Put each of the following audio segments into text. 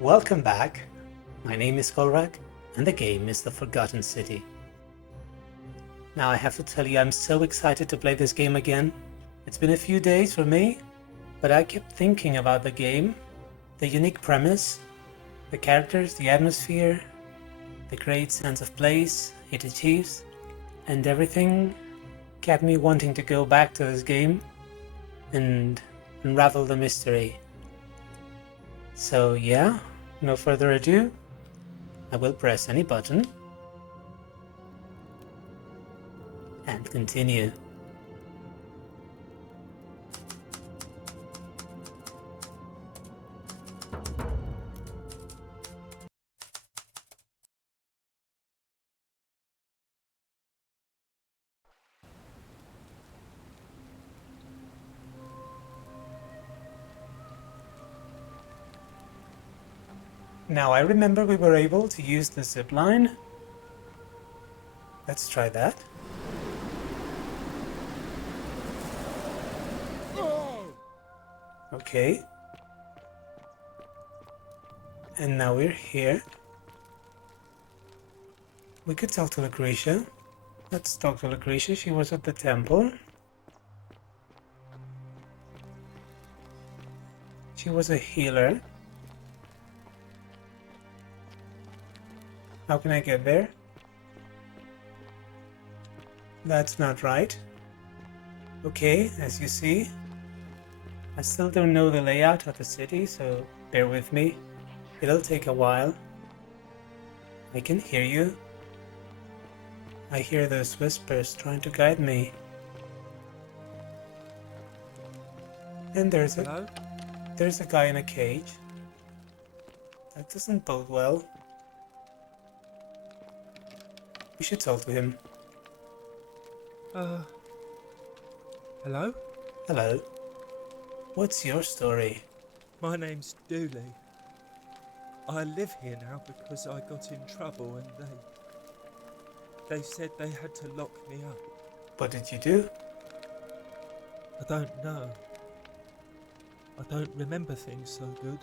Welcome back. My name is Kolrak, and the game is The Forgotten City. Now I have to tell you, I'm so excited to play this game again. It's been a few days for me, but I kept thinking about the game, the unique premise, the characters, the atmosphere, the great sense of place it achieves, and everything kept me wanting to go back to this game and unravel the mystery. So yeah, no further ado, I will press any button and continue. Now I remember we were able to use the zip line. Let's try that. Okay. And now we're here. We could talk to Lucretia. Let's talk to Lucretia. She was at the temple. She was a healer. How can I get there? That's not right. Okay, as you see, I still don't know the layout of the city, so bear with me. It'll take a while. I can hear you. I hear those whispers trying to guide me. And there's a guy in a cage. That doesn't bode well. We should talk to him. Hello? Hello. What's your story? My name's Dooley. I live here now because I got in trouble and they said they had to lock me up. What did you do? I don't know. I don't remember things so good.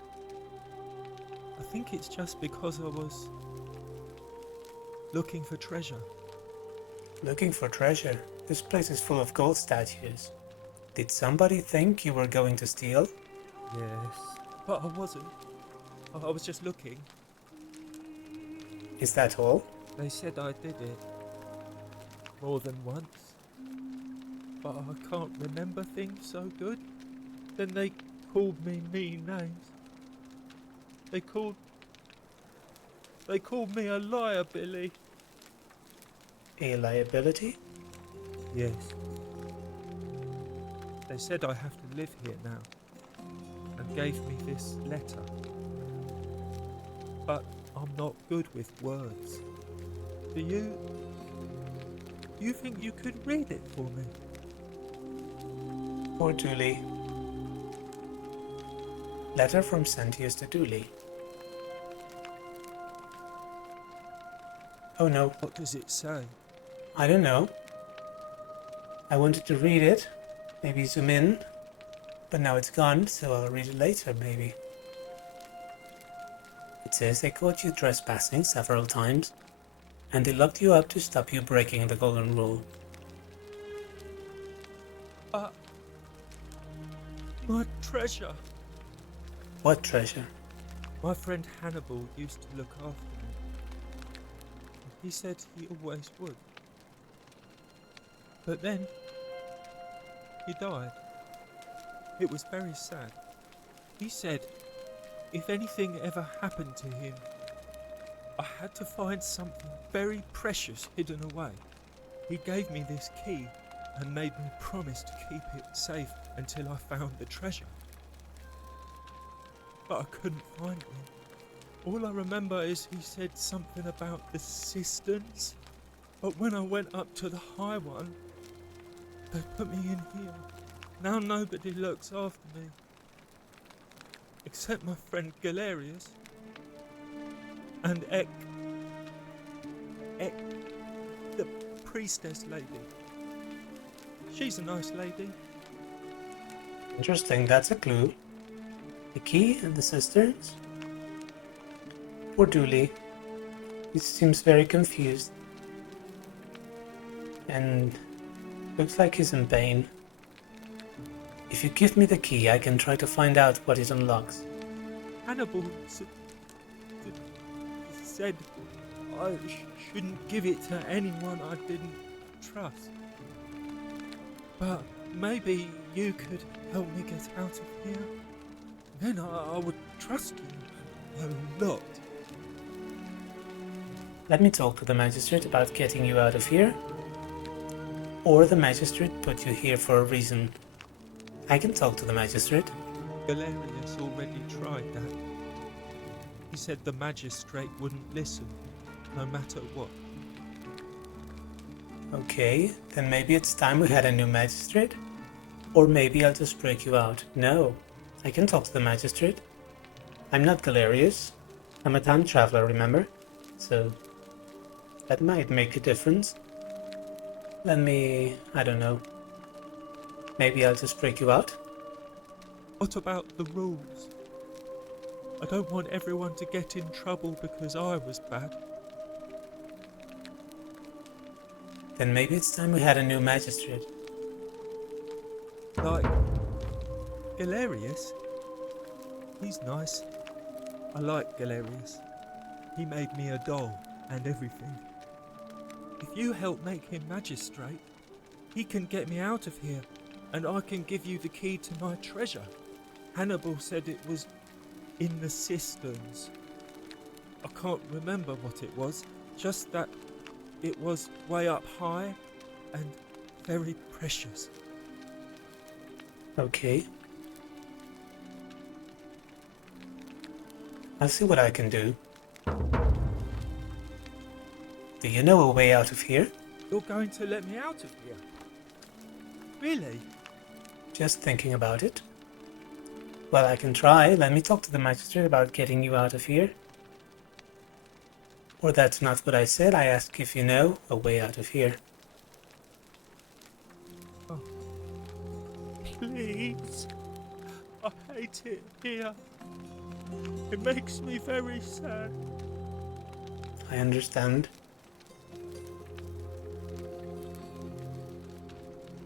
I think it's just because I was looking for treasure. Looking for treasure? This place is full of gold statues. Did somebody think you were going to steal? Yes. But I wasn't. I was just looking. Is that all? They said I did it. More than once. But I can't remember things so good. Then they called me mean names. They called me a liar, Billy. A liability? Yes. They said I have to live here now, and gave me this letter. But I'm not good with words. Do you think you could read it for me? Poor Dooley. Letter from Sentius to Dooley. Oh no, What does it say? I don't know. I wanted to read it, maybe zoom in, but now it's gone, so I'll read it later, maybe. It says they caught you trespassing several times, and they locked you up to stop you breaking the golden rule. My treasure. What treasure? My friend Hannibal used to look after me. He said he always would. But then, he died. It was very sad. He said if anything ever happened to him, I had to find something very precious hidden away. He gave me this key and made me promise to keep it safe until I found the treasure. But I couldn't find it. All I remember is he said something about the cisterns, but when I went up to the high one, they put me in here. Now nobody looks after me, except my friend Galerius and Ek, the priestess lady. She's a nice lady. Interesting, that's a clue. The key and the cisterns? Poor Dooley. He seems very confused. And looks like he's in pain. If you give me the key, I can try to find out what it unlocks. Hannibal said I shouldn't give it to anyone I didn't trust. But maybe you could help me get out of here. Then I would trust you a lot. Let me talk to the magistrate about getting you out of here. Or the magistrate put you here for a reason. I can talk to the magistrate. Galerius already tried that. He said the magistrate wouldn't listen, no matter what. Okay, then maybe it's time we had a new magistrate? Or maybe I'll just break you out. No, I can talk to the magistrate. I'm not Galerius. I'm a time traveler, remember? So, that might make a difference. I don't know. Maybe I'll just break you out? What about the rules? I don't want everyone to get in trouble because I was bad. Then maybe it's time we had a new magistrate. Like Galerius? He's nice. I like Galerius. He made me a doll and everything. If you help make him magistrate, he can get me out of here, and I can give you the key to my treasure. Hannibal said it was in the cisterns. I can't remember what it was, just that it was way up high and very precious. Okay. I'll see what I can do. Do you know a way out of here? You're going to let me out of here? Really? Just thinking about it. Well, I can try. Let me talk to the magistrate about getting you out of here. Or that's not what I said. I asked if you know a way out of here. Oh. Please. I hate it here. It makes me very sad. I understand.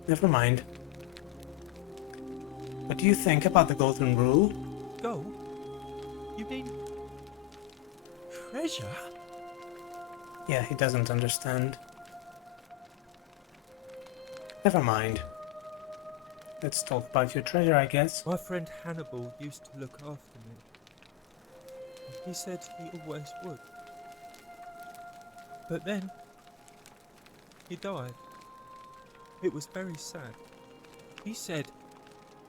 Never mind. What do you think about the golden rule? Gold? You mean treasure? Yeah, he doesn't understand. Never mind. Let's talk about your treasure, I guess. My friend Hannibal used to look after me. He said he always would. But then, he died. It was very sad. He said,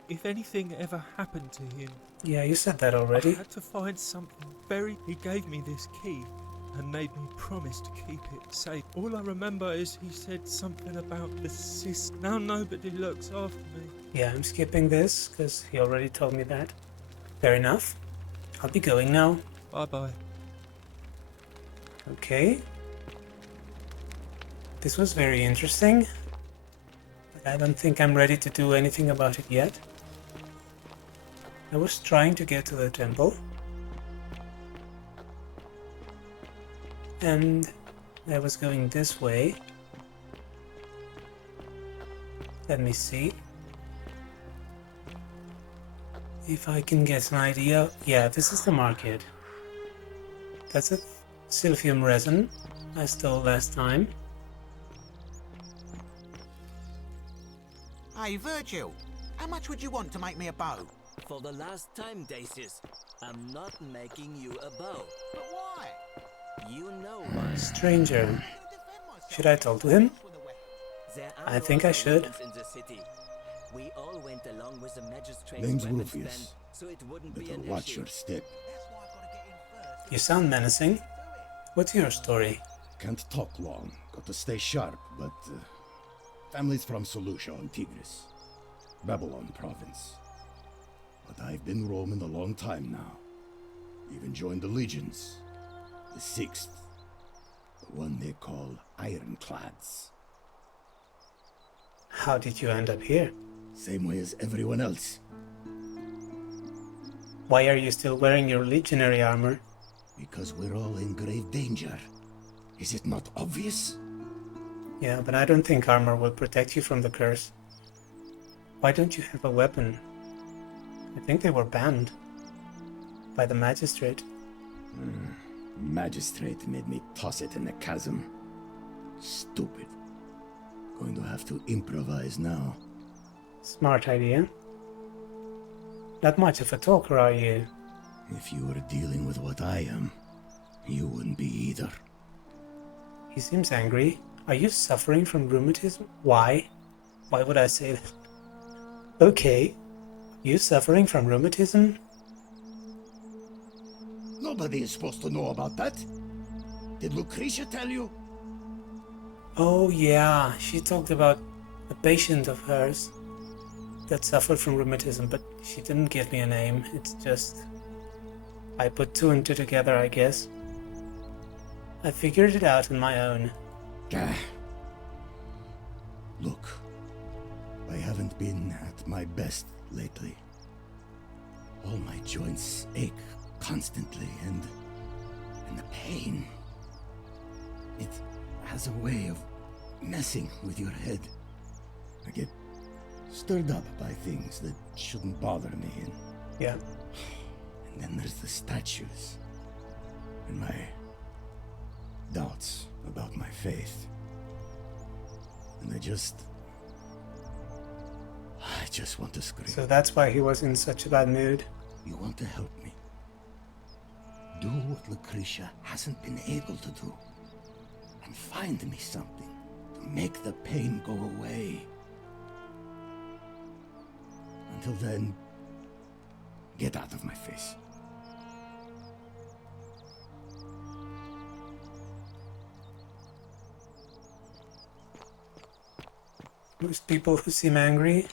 if anything ever happened to him... Yeah, you said that already. I had to find something very... He gave me this key and made me promise to keep it safe. All I remember is he said something about the cyst. Now nobody looks after me. Yeah, I'm skipping this because he already told me that. Fair enough. I'll be going now. Bye-bye. Okay. This was very interesting. But I don't think I'm ready to do anything about it yet. I was trying to get to the temple. And I was going this way. Let me see if I can get an idea. Yeah, this is the market. That's a silphium resin I stole last time. Hey, Vergil, how much would you want to make me a bow? For the last time, Dacius, I'm not making you a bow. But why? You know why. Stranger. Should I talk to him? There are I think I should. in the city. We all went along with the magistrate's Name's weapons Rufius. ban, so it wouldn't be Better an watch issue. your step. You sound menacing. What's your story? Can't talk long. Got to stay sharp, but... family's from Seleucia on Tigris. Babylon province. But I've been roaming a long time now. Even joined the legions. The 6th. The one they call Ironclads. How did you end up here? Same way as everyone else. Why are you still wearing your legionary armor? Because we're all in grave danger. Is it not obvious? Yeah, but I don't think armor will protect you from the curse. Why don't you have a weapon? I think they were banned by the magistrate. Magistrate made me toss it in the chasm. Stupid. Going to have to improvise now. Smart idea. Not much of a talker, are you? If you were dealing with what I am, you wouldn't be either. He seems angry. Are you suffering from rheumatism? Why? Why would I say that? Okay. You suffering from rheumatism? Nobody is supposed to know about that. Did Lucretia tell you? Oh yeah, she talked about a patient of hers that suffered from rheumatism, but she didn't give me a name. It's just... I put two and two together, I guess. I figured it out on my own. Gah. Look, I haven't been at my best lately. All my joints ache constantly, and the pain. It has a way of messing with your head. I get stirred up by things that shouldn't bother me, and Yeah. then there's the statues, and my doubts about my faith. And I just want to scream. So that's why he was in such a bad mood. You want to help me? Do what Lucretia hasn't been able to do. And find me something to make the pain go away. Until then, get out of my face. Most people who seem angry,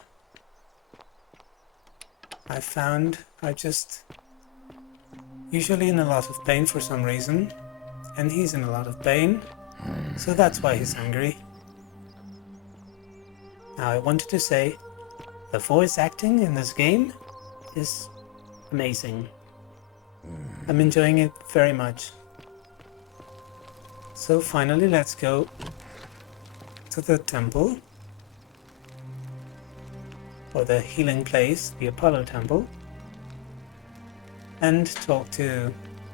I found, are just usually in a lot of pain for some reason, and he's in a lot of pain, so that's why he's angry. Now I wanted to say, the voice acting in this game is amazing. I'm enjoying it very much. So finally let's go to the temple. Or the healing place, the Apollo Temple, and talk to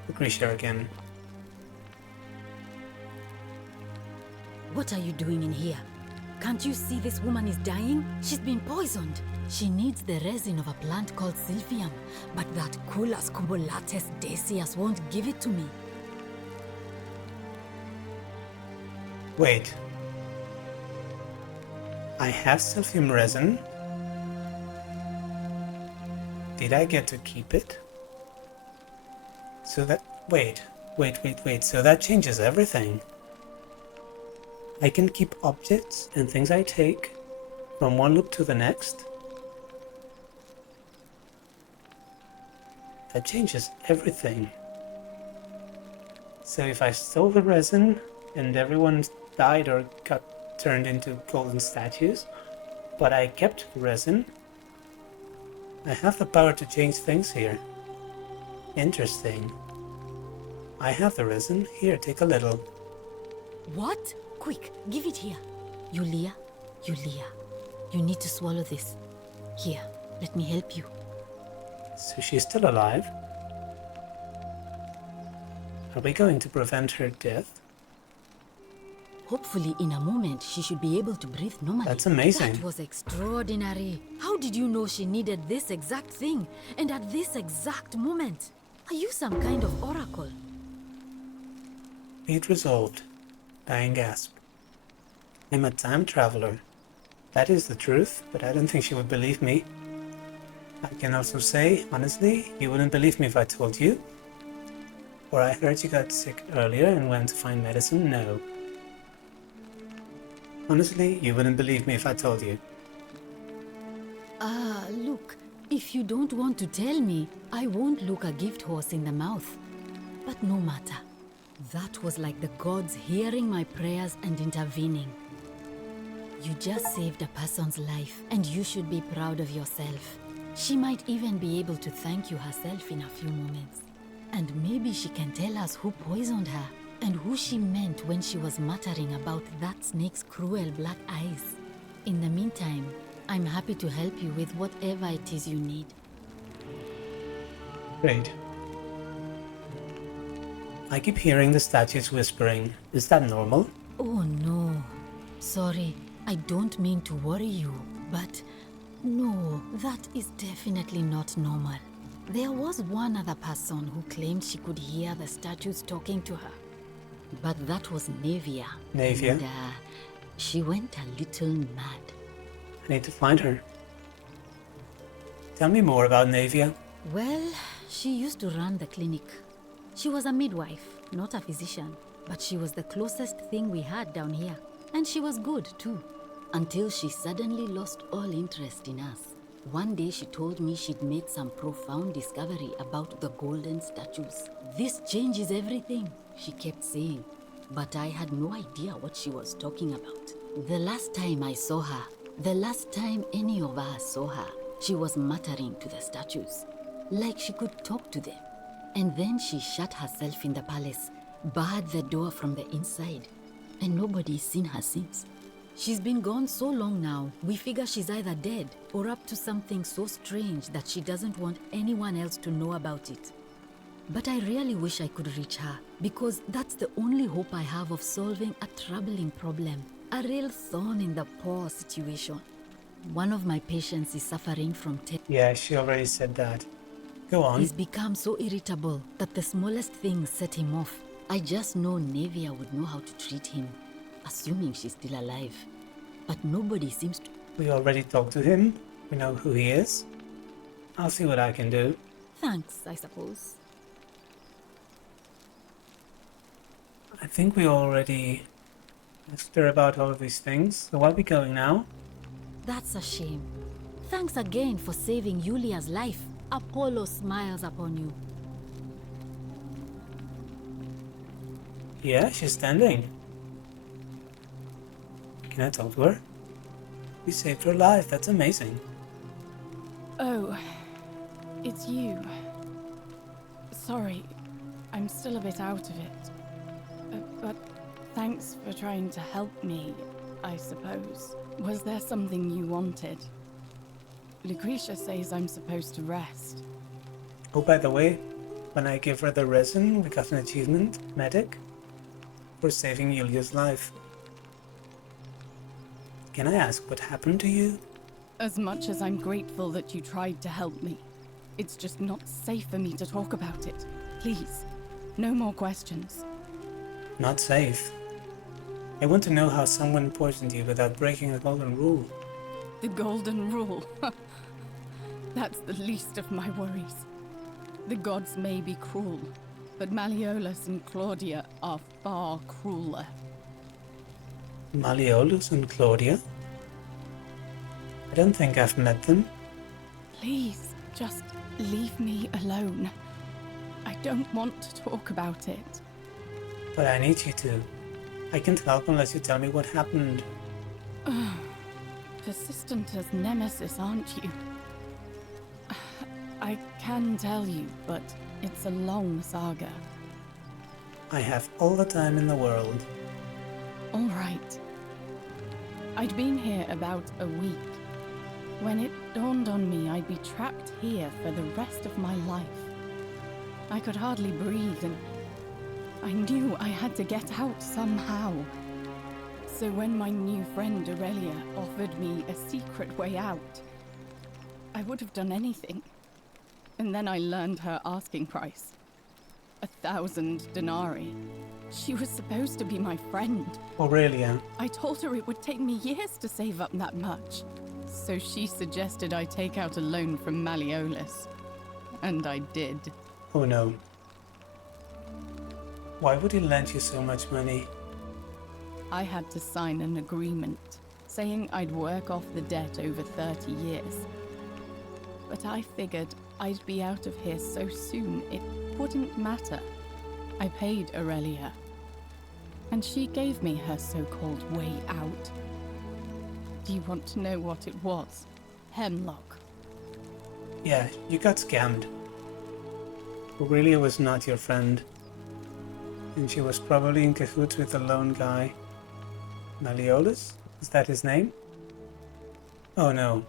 Lucretia again. What are you doing in here? Can't you see this woman is dying? She's been poisoned. She needs the resin of a plant called Silphium, but that Culus cubulatus Decius won't give it to me. Wait. I have Silphium resin. Did I get to keep it? So that... Wait. So that changes everything. I can keep objects and things I take from one loop to the next. That changes everything. So if I stole the resin and everyone died or got turned into golden statues, but I kept the resin, I have the power to change things here. Interesting. I have the resin. Here, take a little. What? Quick, give it here. Iulia, you need to swallow this. Here, let me help you. So she's still alive. Are we going to prevent her death? Hopefully in a moment she should be able to breathe normally. That's amazing. That was extraordinary. How did you know she needed this exact thing and at this exact moment? Are you some kind of oracle? Be it resolved. Dying gasp. I'm a time traveler. That is the truth, but I don't think she would believe me. I can also say, honestly, you wouldn't believe me if I told you. Or I heard you got sick earlier and went to find medicine. No. Honestly, you wouldn't believe me if I told you. Look, if you don't want to tell me, I won't look a gift horse in the mouth. But no matter. That was like the gods hearing my prayers and intervening. You just saved a person's life, and you should be proud of yourself. She might even be able to thank you herself in a few moments. And and maybe she can tell us who poisoned her and who she meant when she was muttering about that snake's cruel black eyes. In the meantime, I'm happy to help you with whatever it is you need. Great. I keep hearing the statues whispering. Is that normal? Oh no. Sorry, I don't mean to worry you, but no, that is definitely not normal. There was one other person who claimed she could hear the statues talking to her. But that was Navia. Navia? And, she went a little mad. I need to find her. Tell me more about Navia. Well, she used to run the clinic. She was a midwife, not a physician, but she was the closest thing we had down here. And she was good too, until she suddenly lost all interest in us. One day she told me she'd made some profound discovery about the golden statues. This changes everything, she kept saying, but I had no idea what she was talking about. The last time I saw her, the last time any of us saw her, she was muttering to the statues, like she could talk to them. And then she shut herself in the palace, barred the door from the inside, and nobody's seen her since. She's been gone so long now, we figure she's either dead or up to something so strange that she doesn't want anyone else to know about it. But I really wish I could reach her, because that's the only hope I have of solving a troubling problem, a real thorn in the paw situation. One of my patients is suffering from Yeah, she already said that. Go on. He's become so irritable that the smallest things set him off. I just know Navia would know how to treat him, assuming she's still alive. But nobody seems to... We already talked to him. We know who he is. I'll see what I can do. Thanks, I suppose. I think we already asked her about all of these things. So I'll be going now. That's a shame. Thanks again for saving Iulia's life. Apollo smiles upon you. Yeah, she's standing. Can I talk to her? You saved her life. That's amazing. Oh, it's you. Sorry, I'm still a bit out of it. But thanks for trying to help me, I suppose. Was there something you wanted? Lucretia says I'm supposed to rest. Oh, by the way, when I gave her the resin, we got an achievement, medic, for saving Iulia's life. Can I ask what happened to you? As much as I'm grateful that you tried to help me, it's just not safe for me to talk about it. Please, no more questions. Not safe. I want to know how someone poisoned you without breaking a golden rule. The golden rule. That's the least of my worries. The gods may be cruel, but Malleolus and Claudia are far crueler. Malleolus and Claudia? I don't think I've met them. Please, just leave me alone. I don't want to talk about it. But I need you to. I can't help unless you tell me what happened. Persistent as Nemesis, aren't you? I can tell you, but it's a long saga. I have all the time in the world. All right. I'd been here about a week when it dawned on me I'd be trapped here for the rest of my life. I could hardly breathe, and I knew I had to get out somehow. So when my new friend Aurelia offered me a secret way out, I would have done anything. And then I learned her asking price. 1,000 denarii. She was supposed to be my friend. Aurelia. I told her it would take me years to save up that much. So she suggested I take out a loan from Malleolus. And I did. Oh no. Why would he lend you so much money? I had to sign an agreement, saying I'd work off the debt over 30 years. But I figured I'd be out of here so soon it wouldn't matter. I paid Aurelia, and she gave me her so-called way out. Do you want to know what it was? Hemlock. Yeah, you got scammed. who really was not your friend. And she was probably in cahoots with the lone guy. Malleolus? Is that his name? Oh no.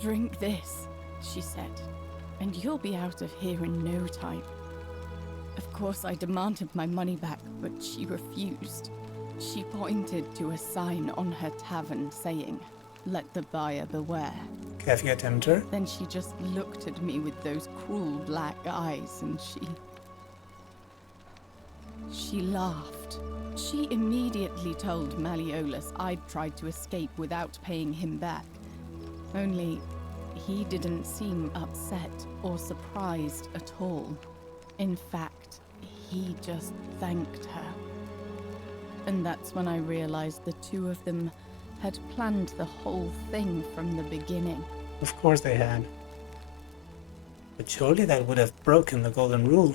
Drink this, she said, and you'll be out of here in no time. Of course, I demanded my money back, but she refused. She pointed to a sign on her tavern saying, "Let the buyer beware." Caveat emptor? Then she just looked at me with those cruel black eyes and she laughed. She immediately told Malleolus I'd tried to escape without paying him back. Only, he didn't seem upset or surprised at all. In fact, he just thanked her. And that's when I realized the two of them had planned the whole thing from the beginning. Of course they had. But surely that would have broken the golden rule.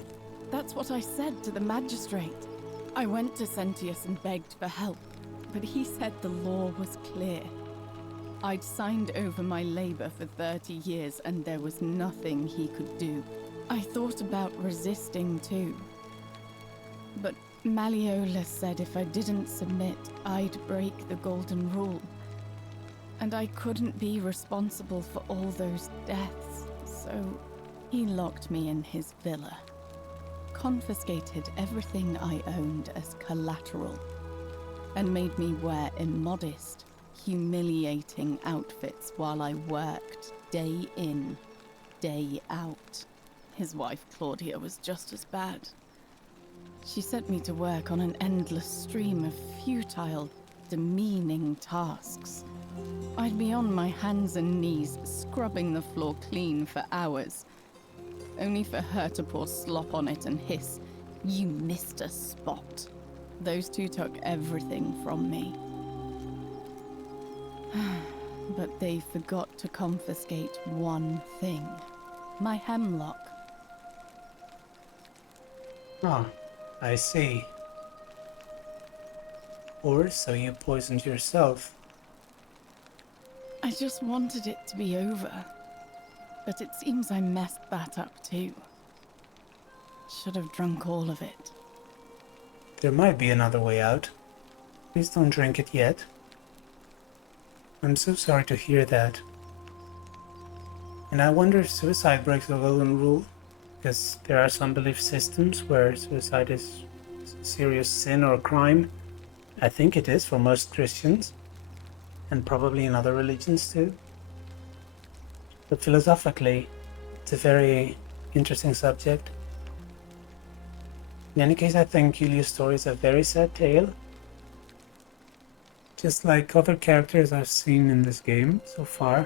That's what I said to the magistrate. I went to Sentius and begged for help, but he said the law was clear. I'd signed over my labor for 30 years and there was nothing he could do. I thought about resisting too. But Malleolus said if I didn't submit, I'd break the golden rule. And I couldn't be responsible for all those deaths, so he locked me in his villa. Confiscated everything I owned as collateral, and made me wear immodest, humiliating outfits while I worked day in, day out. His wife Claudia was just as bad. She set me to work on an endless stream of futile, demeaning tasks. I'd be on my hands and knees, scrubbing the floor clean for hours, only for her to pour slop on it and hiss, "You missed a spot." Those two took everything from me. But they forgot to confiscate one thing. My hemlock. Ah, I see. Or so you poisoned yourself. I just wanted it to be over. But it seems I messed that up too. Should have drunk all of it. There might be another way out. Please don't drink it yet. I'm so sorry to hear that. And I wonder if suicide breaks the golden rule, because there are some belief systems where suicide is a serious sin or crime. I think it is for most Christians, and probably in other religions too. But philosophically, it's a very interesting subject. In any case, I think Iulia's story is a very sad tale. Just like other characters I've seen in this game so far,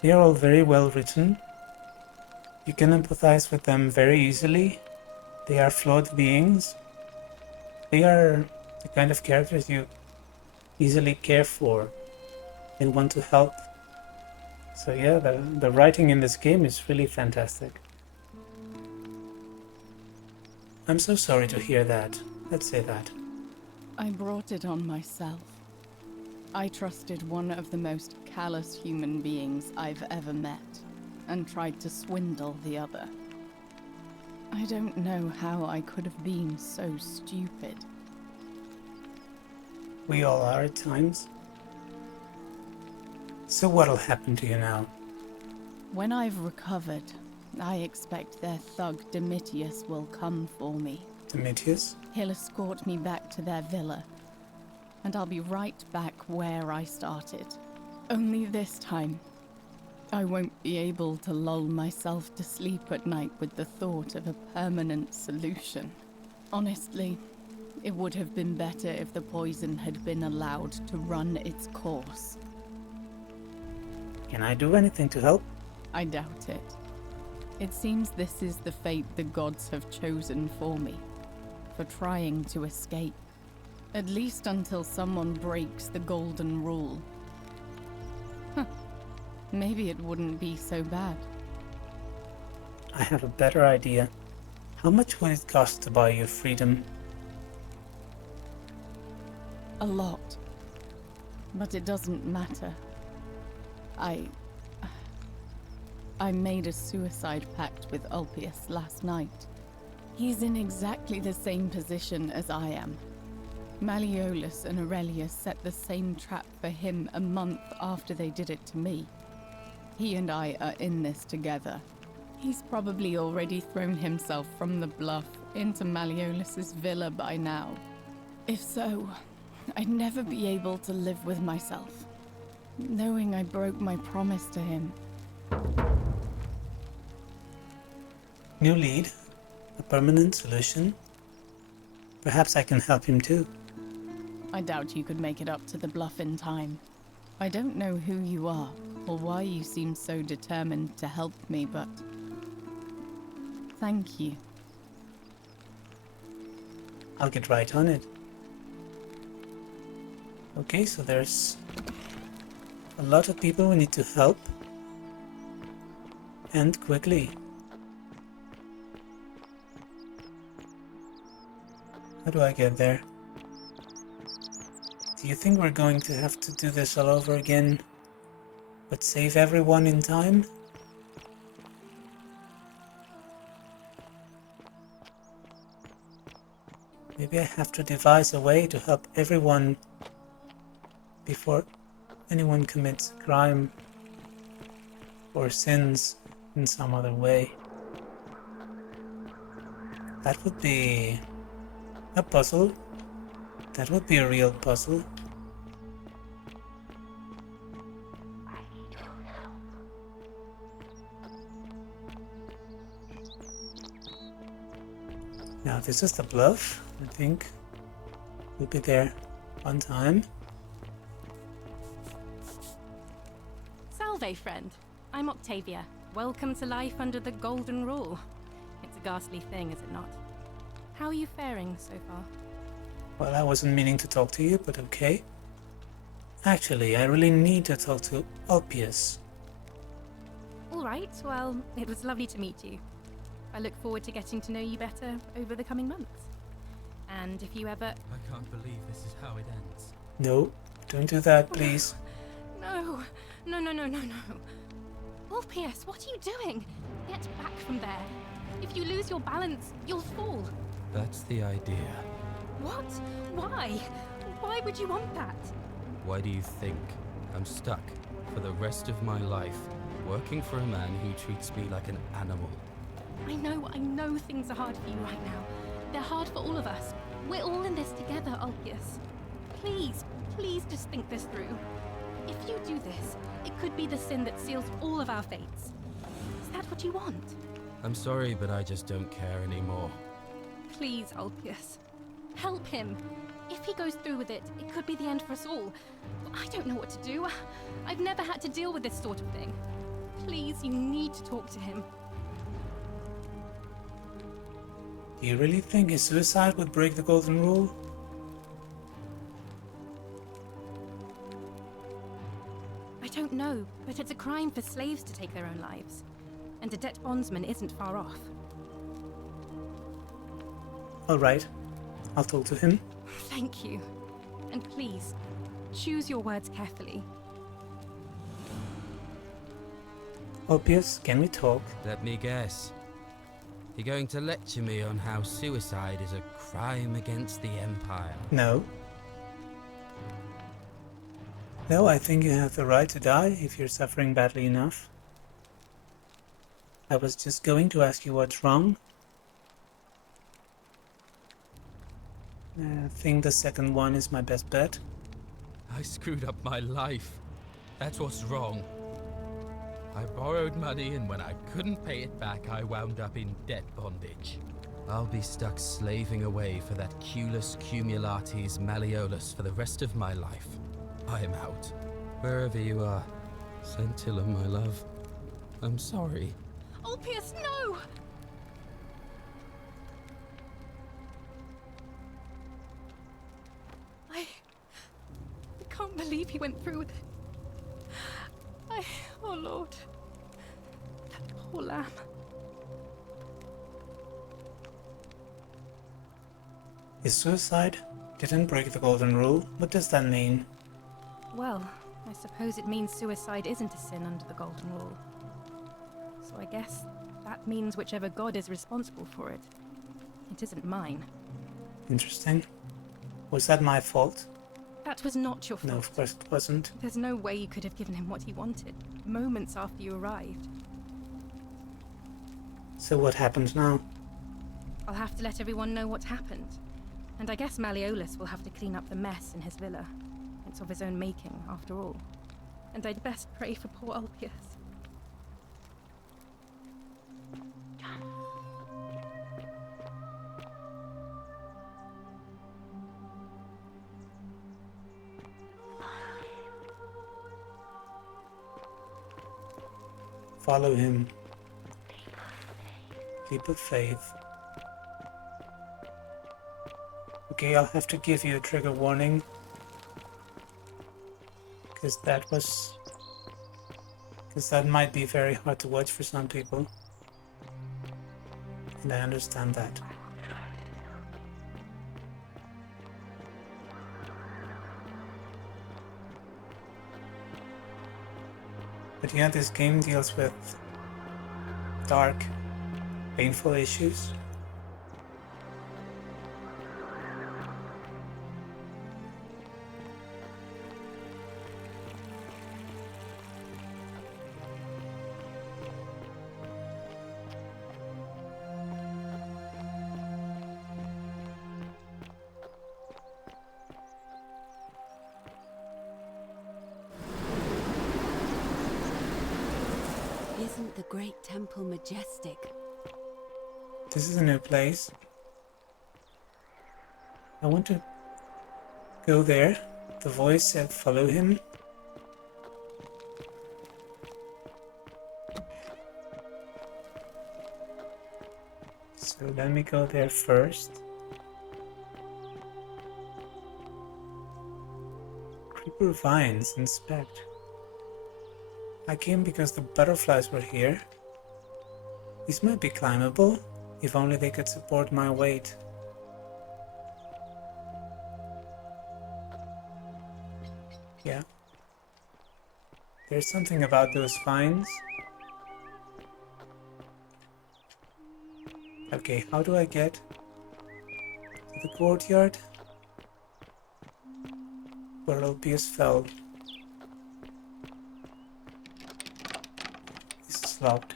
they are all very well written. You can empathize with them very easily. They are flawed beings. They are the kind of characters you easily care for and want to help. So yeah, the writing in this game is really fantastic. I'm so sorry to hear that. Let's say that. I brought it on myself. I trusted one of the most callous human beings I've ever met, and tried to swindle the other. I don't know how I could have been so stupid. We all are at times. So what'll happen to you now? When I've recovered, I expect their thug Domitius will come for me. Domitius? He'll escort me back to their villa, and I'll be right back where I started. Only this time, I won't be able to lull myself to sleep at night with the thought of a permanent solution. Honestly, it would have been better if the poison had been allowed to run its course. Can I do anything to help? I doubt it. It seems this is the fate the gods have chosen for me, for trying to escape. At least until someone breaks the golden rule. Maybe it wouldn't be so bad. I have a better idea. How much would it cost to buy your freedom? A lot. But it doesn't matter. I made a suicide pact with Ulpius last night. He's in exactly the same position as I am. Malleolus and Aurelius set the same trap for him a month after they did it to me. He and I are in this together. He's probably already thrown himself from the bluff into Malleolus's villa by now. If so, I'd never be able to live with myself, knowing I broke my promise to him. New lead, a permanent solution. Perhaps I can help him too. I doubt you could make it up to the bluff in time. I don't know who you are, or why you seem so determined to help me, but thank you. I'll get right on it. Okay, so there's a lot of people we need to help. And quickly. How do I get there? Do you think we're going to have to do this all over again, but save everyone in time? Maybe I have to devise a way to help everyone before anyone commits crime or sins in some other way. That would be a puzzle. That would be a real puzzle. Now this is the bluff. I think we'll be there on time. Salve, friend. I'm Octavia. Welcome to life under the Golden Rule. It's a ghastly thing, is it not? How are you faring so far? Well, I wasn't meaning to talk to you, but okay. Actually, I really need to talk to Ulpius. Alright, well, it was lovely to meet you. I look forward to getting to know you better over the coming months. And if you ever... I can't believe this is how it ends. No, don't do that, please. No. Ulpius, what are you doing? Get back from there. If you lose your balance, you'll fall. That's the idea. What? Why? Why would you want that? Why do you think I'm stuck for the rest of my life working for a man who treats me like an animal? I know things are hard for you right now. They're hard for all of us. We're all in this together, Ulpius. Please just think this through. If you do this, it could be the sin that seals all of our fates. Is that what you want? I'm sorry, but I just don't care anymore. Please, Ulpius. Help him. If he goes through with it, it could be the end for us all. I don't know what to do. I've never had to deal with this sort of thing. Please, you need to talk to him. Do you really think his suicide would break the Golden Rule? I don't know, but it's a crime for slaves to take their own lives. And a debt bondsman isn't far off. Alright, I'll talk to him. Thank you. And please, choose your words carefully. Ulpius, can we talk? Let me guess. You're going to lecture me on how suicide is a crime against the Empire? No. No, I think you have the right to die if you're suffering badly enough. I was just going to ask you what's wrong. I think the second one is my best bet. I screwed up my life. That's what's wrong. I borrowed money, and when I couldn't pay it back, I wound up in debt bondage. I'll be stuck slaving away for that Culus Cumulatis Malleolus for the rest of my life. I am out. Wherever you are, Scintilla, my love, I'm sorry. Ulpius, no! I can't believe he went through with it. Oh Lord, that poor lamb. His suicide didn't break the Golden Rule. What does that mean? Well, I suppose it means suicide isn't a sin under the Golden Rule. so I guess that means whichever god is responsible for it. It isn't mine. Interesting. Was that my fault? That was not your fault. No, of course it wasn't. There's no way you could have given him what he wanted, moments after you arrived. So what happened now? I'll have to let everyone know what happened. And I guess Malleolus will have to clean up the mess in his villa. It's of his own making, after all. And I'd best pray for poor Ulpius. Follow him. Leap of faith. Okay, I'll have to give you a trigger warning. Because that might be very hard to watch for some people. And I understand that. But yeah, this game deals with dark, painful issues. Isn't the great temple majestic? This is a new place. I want to go there. The voice said follow him. So let me go there first. Creeper vines, inspect. I came because the butterflies were here. These might be climbable, if only they could support my weight. Yeah. There's something about those vines. Okay, how do I get to the courtyard? Where Ulpius fell. This is locked.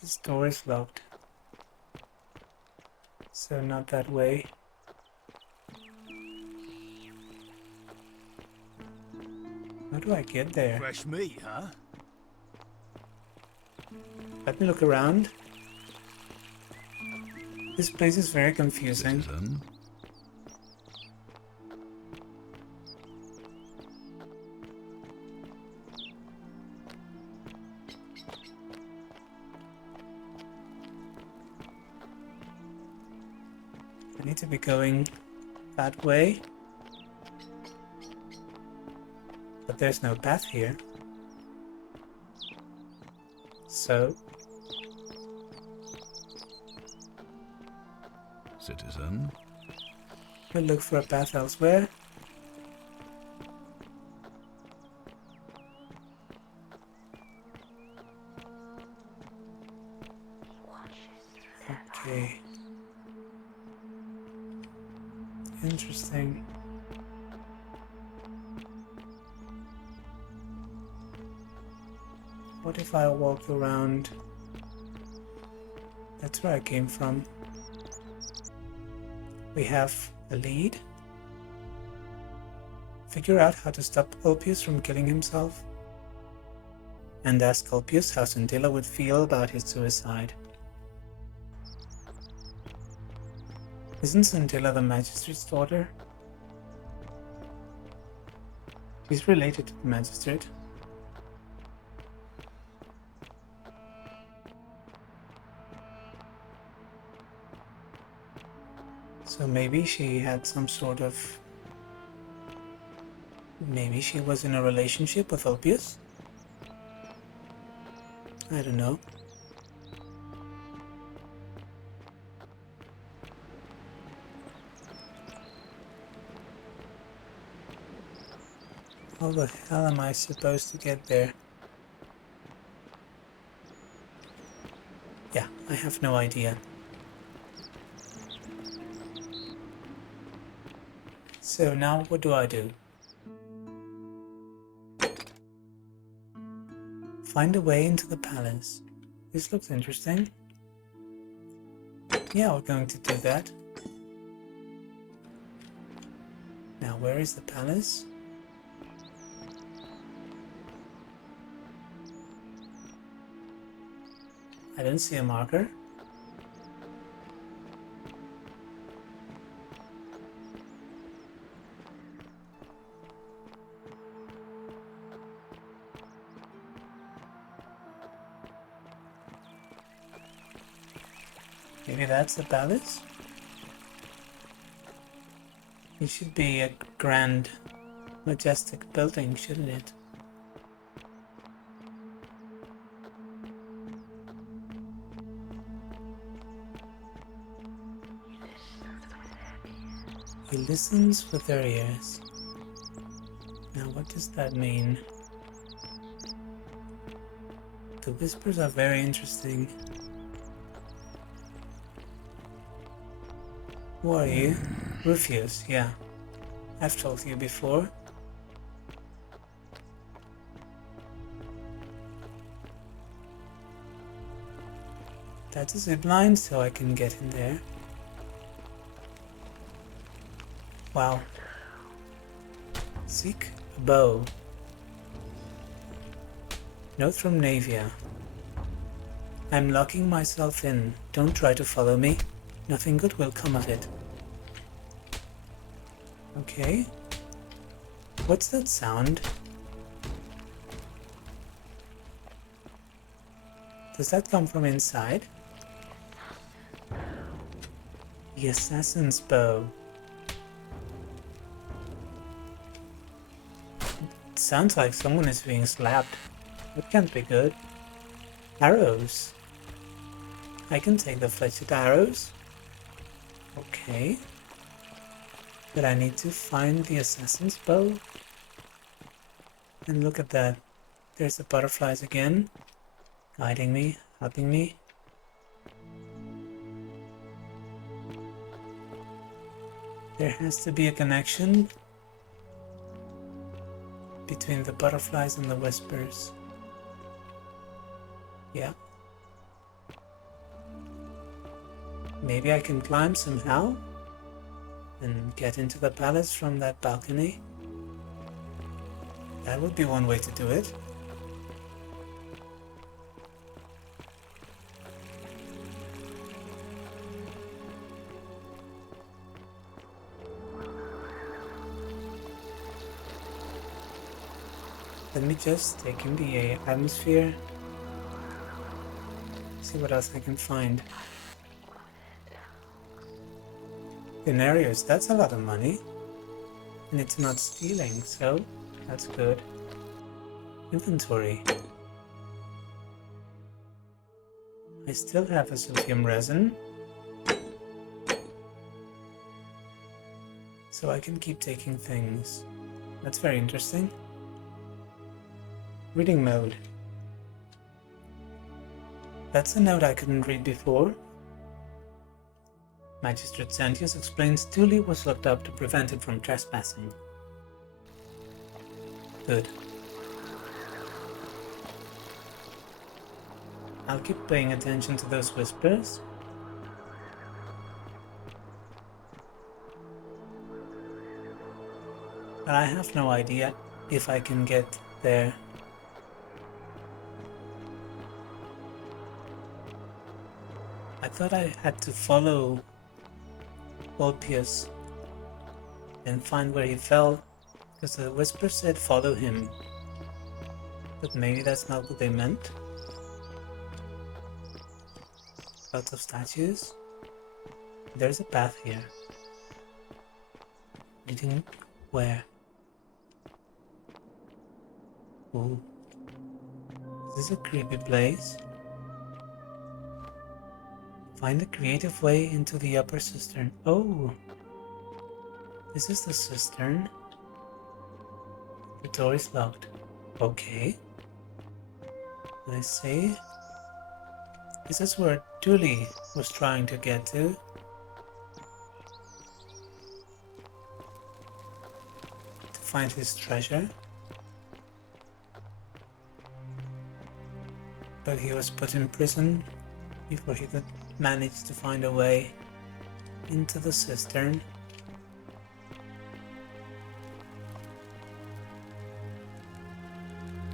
This door is locked. So not that way. How do I get there? Fresh meat, huh? Let me look around. This place is very confusing. Citizen. I need to be going that way. But there's no path here. So, Citizen. we'll look for a path elsewhere. Okay. Interesting. What if I walk around? That's where I came from. We have a lead. Figure out how to stop Ulpius from killing himself. And ask Ulpius how Scintilla would feel about his suicide. Isn't Scintilla the magistrate's daughter? She's related to the magistrate. So maybe she had some sort of... Maybe she was in a relationship with Ulpius? I don't know. How the hell am I supposed to get there? have no idea. So now what do I do? Find a way into the palace. This looks interesting. Yeah, we're going to do that. Now, where is the palace? I don't see a marker. Maybe that's the palace? It should be a grand, majestic building, shouldn't it? He listens with their ears. Now what does that mean? The whispers are very interesting. Who are you? Rufius, yeah. I've told you before. That's a zip line, so I can get in there. Wow. Seek a bow. Note from Navia. I'm locking myself in. Don't try to follow me. Nothing good will come of it. Okay. What's that sound? Does that come from inside? The assassin's bow. It sounds like someone is being slapped. That can't be good. Arrows. I can take the fletched arrows. Okay. But I need to find the assassin's bow. And look at that. There's the butterflies again. Guiding me, helping me. There has to be a connection between the butterflies and the whispers. Yeah. Maybe I can climb somehow and get into the palace from that balcony. That would be one way to do it. Let me just take in the atmosphere. See what else I can find. Denarius, that's a lot of money. And it's not stealing, so that's good. Inventory. I still have a sodium resin. So I can keep taking things. That's very interesting. Reading mode. That's a note I couldn't read before. Magistrate Santius explains Tuli was locked up to prevent him from trespassing. Good. I'll keep paying attention to those whispers. But I have no idea if I can get there. I thought I had to follow Ulpius and find where he fell, because the whisper said follow him. But maybe that's not what they meant. Lots of statues. There's a path here. Leading where? Ooh. Is this a creepy place? Find a creative way into the upper cistern. Oh! This is the cistern. The door is locked. Okay. Let's see. This is where Dooley was trying to get to. To find his treasure. But he was put in prison before he could manage to find a way into the cistern.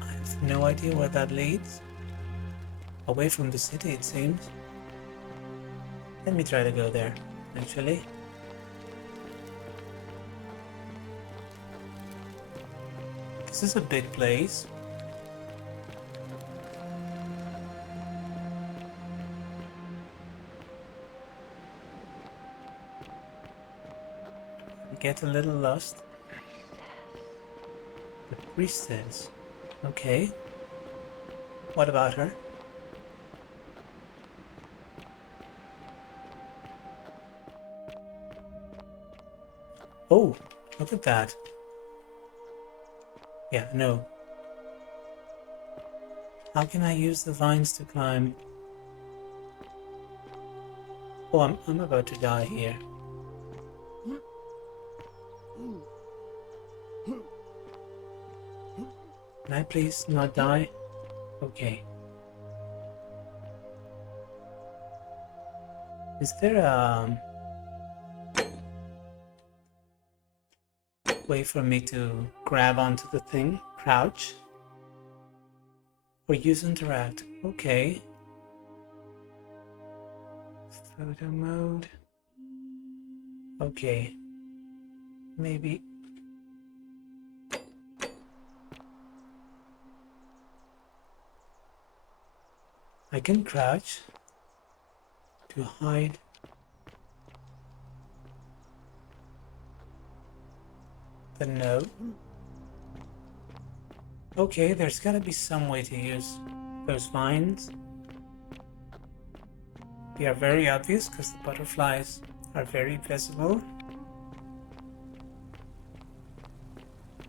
I have no idea where that leads. Away from the city, it seems. Let me try to go there, actually. This is a big place. I get a little lost. The priestess. Okay. What about her? Oh, look at that. Yeah, no. How can I use the vines to climb? Oh, I'm about to die here. Can I please not die? Okay. Is there a way for me to grab onto the thing? Crouch? Or use interact? Okay. Photo mode. Okay. Maybe. I can crouch to hide. But no. Okay, there's gotta be some way to use those vines. They are very obvious because the butterflies are very visible.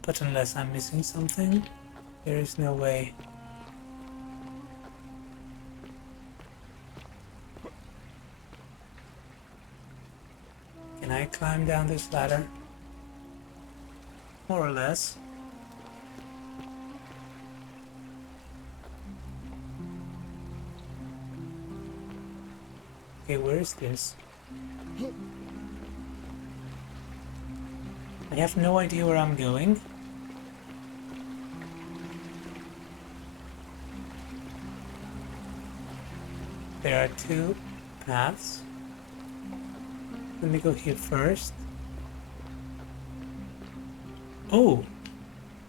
But unless I'm missing something, there is no way. Can I climb down this ladder? More or less. Okay, where is this? I have no idea where I'm going. There are two paths. Let me go here first. Oh,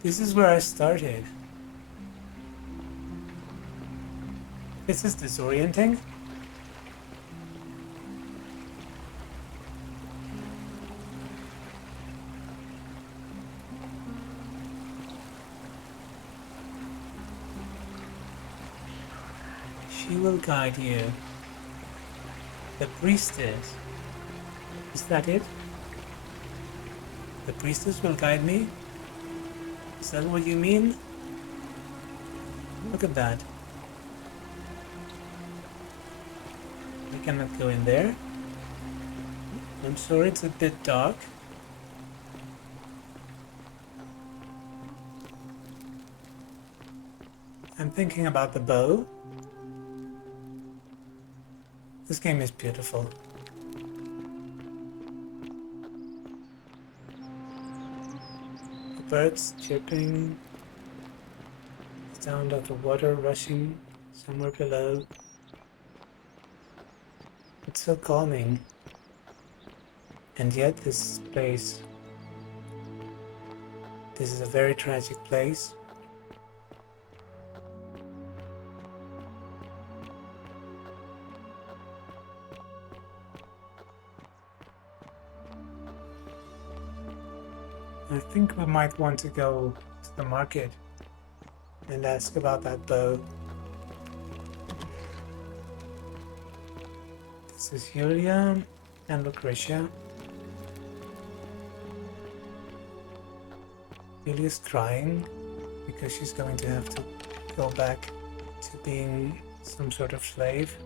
this is where I started. This is disorienting. She will guide you. The priestess. Is that it? The priestess will guide me? Is that what you mean? Look at that. I cannot go in there. I'm sorry, it's a bit dark. I'm thinking about the bow. This game is beautiful. The birds chirping, the sound of the water rushing somewhere below. It's so calming. And yet this place, this is a very tragic place. I think we might want to go to the market and ask about that bow. This is Iulia and Lucretia. Iulia's crying because she's going to have to go back to being some sort of slave.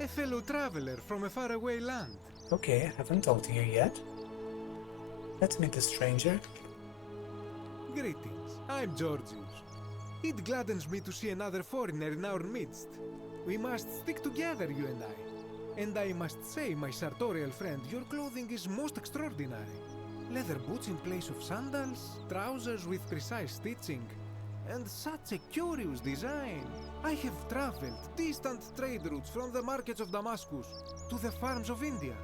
a fellow traveler from a faraway land. Okay, I haven't talked to you yet. Let's meet the stranger. Greetings, I'm Georgius. It gladdens me to see another foreigner in our midst. We must stick together, you and I. And I must say, my sartorial friend, your clothing is most extraordinary. Leather boots in place of sandals, trousers with precise stitching, and such a curious design. I have traveled distant trade routes from the markets of Damascus to the farms of India,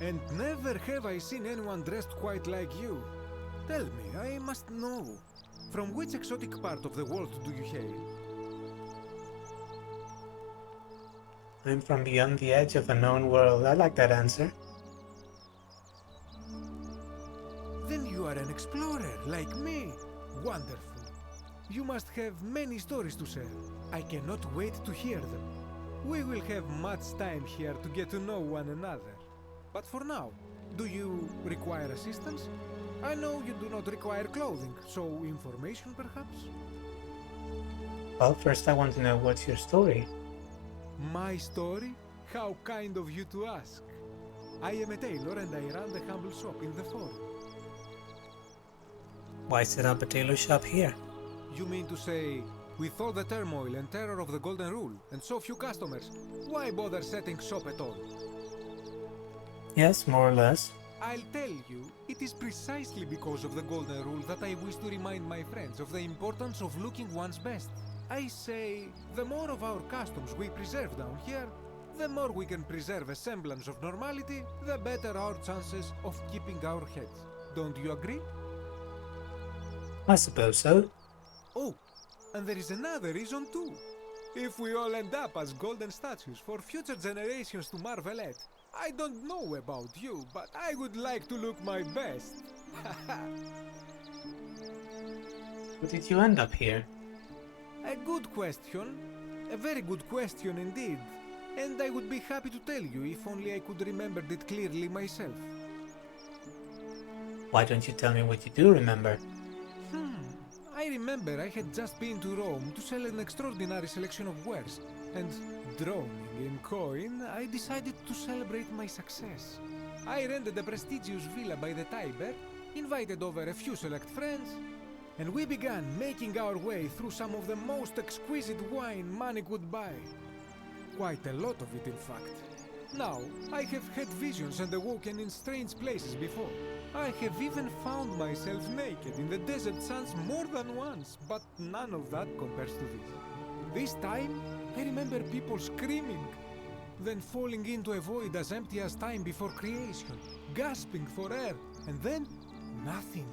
and never have I seen anyone dressed quite like you. Tell me, I must know, from which exotic part of the world do you hail? I'm from beyond the edge of a known world. I like that answer. Then you are an explorer, like me. Wonderful. You must have many stories to share. I cannot wait to hear them. We will have much time here to get to know one another. But for now, do you require assistance? I know you do not require clothing, so information perhaps? Well, first I want to know what's your story. My story? How kind of you to ask. I am a tailor and I run the humble shop in the forum. Why set up a tailor shop here? You mean to say, with all the turmoil and terror of the Golden Rule and so few customers, why bother setting shop at all? Yes, more or less. I'll tell you, it is precisely because of the Golden Rule that I wish to remind my friends of the importance of looking one's best. I say, the more of our customs we preserve down here, the more we can preserve a semblance of normality, the better our chances of keeping our heads. Don't you agree? I suppose so. Oh, and there is another reason too. If we all end up as golden statues for future generations to marvel at, I don't know about you, but I would like to look my best. How did you end up here? A good question. A very good question indeed. And I would be happy to tell you if only I could remember it clearly myself. Why don't you tell me what you do remember? I remember I had just been to Rome to sell an extraordinary selection of wares, and drowning in coin, I decided to celebrate my success. I rented a prestigious villa by the Tiber, invited over a few select friends, and we began making our way through some of the most exquisite wine money could buy. Quite a lot of it, in fact. Now, I have had visions and awoken in strange places before. I have even found myself naked in the desert sands more than once, but none of that compares to this. This time, I remember people screaming, then falling into a void as empty as time before creation, gasping for air, and then nothing.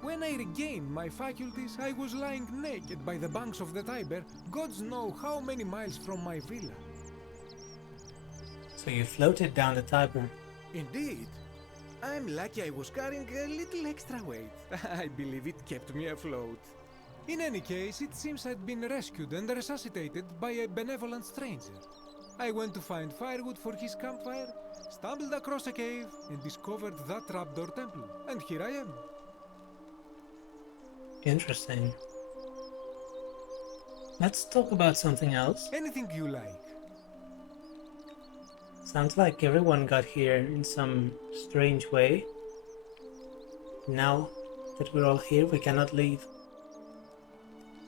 When I regained my faculties, I was lying naked by the banks of the Tiber, gods know how many miles from my villa. So you floated down the Tiber. Indeed. I'm lucky I was carrying a little extra weight. I believe it kept me afloat. In any case, it seems I'd been rescued and resuscitated by a benevolent stranger. I went to find firewood for his campfire, stumbled across a cave, and discovered that trapdoor temple. And here I am. Interesting. Let's talk about something else. Anything you like. Sounds like everyone got here in some strange way. Now that we're all here, we cannot leave.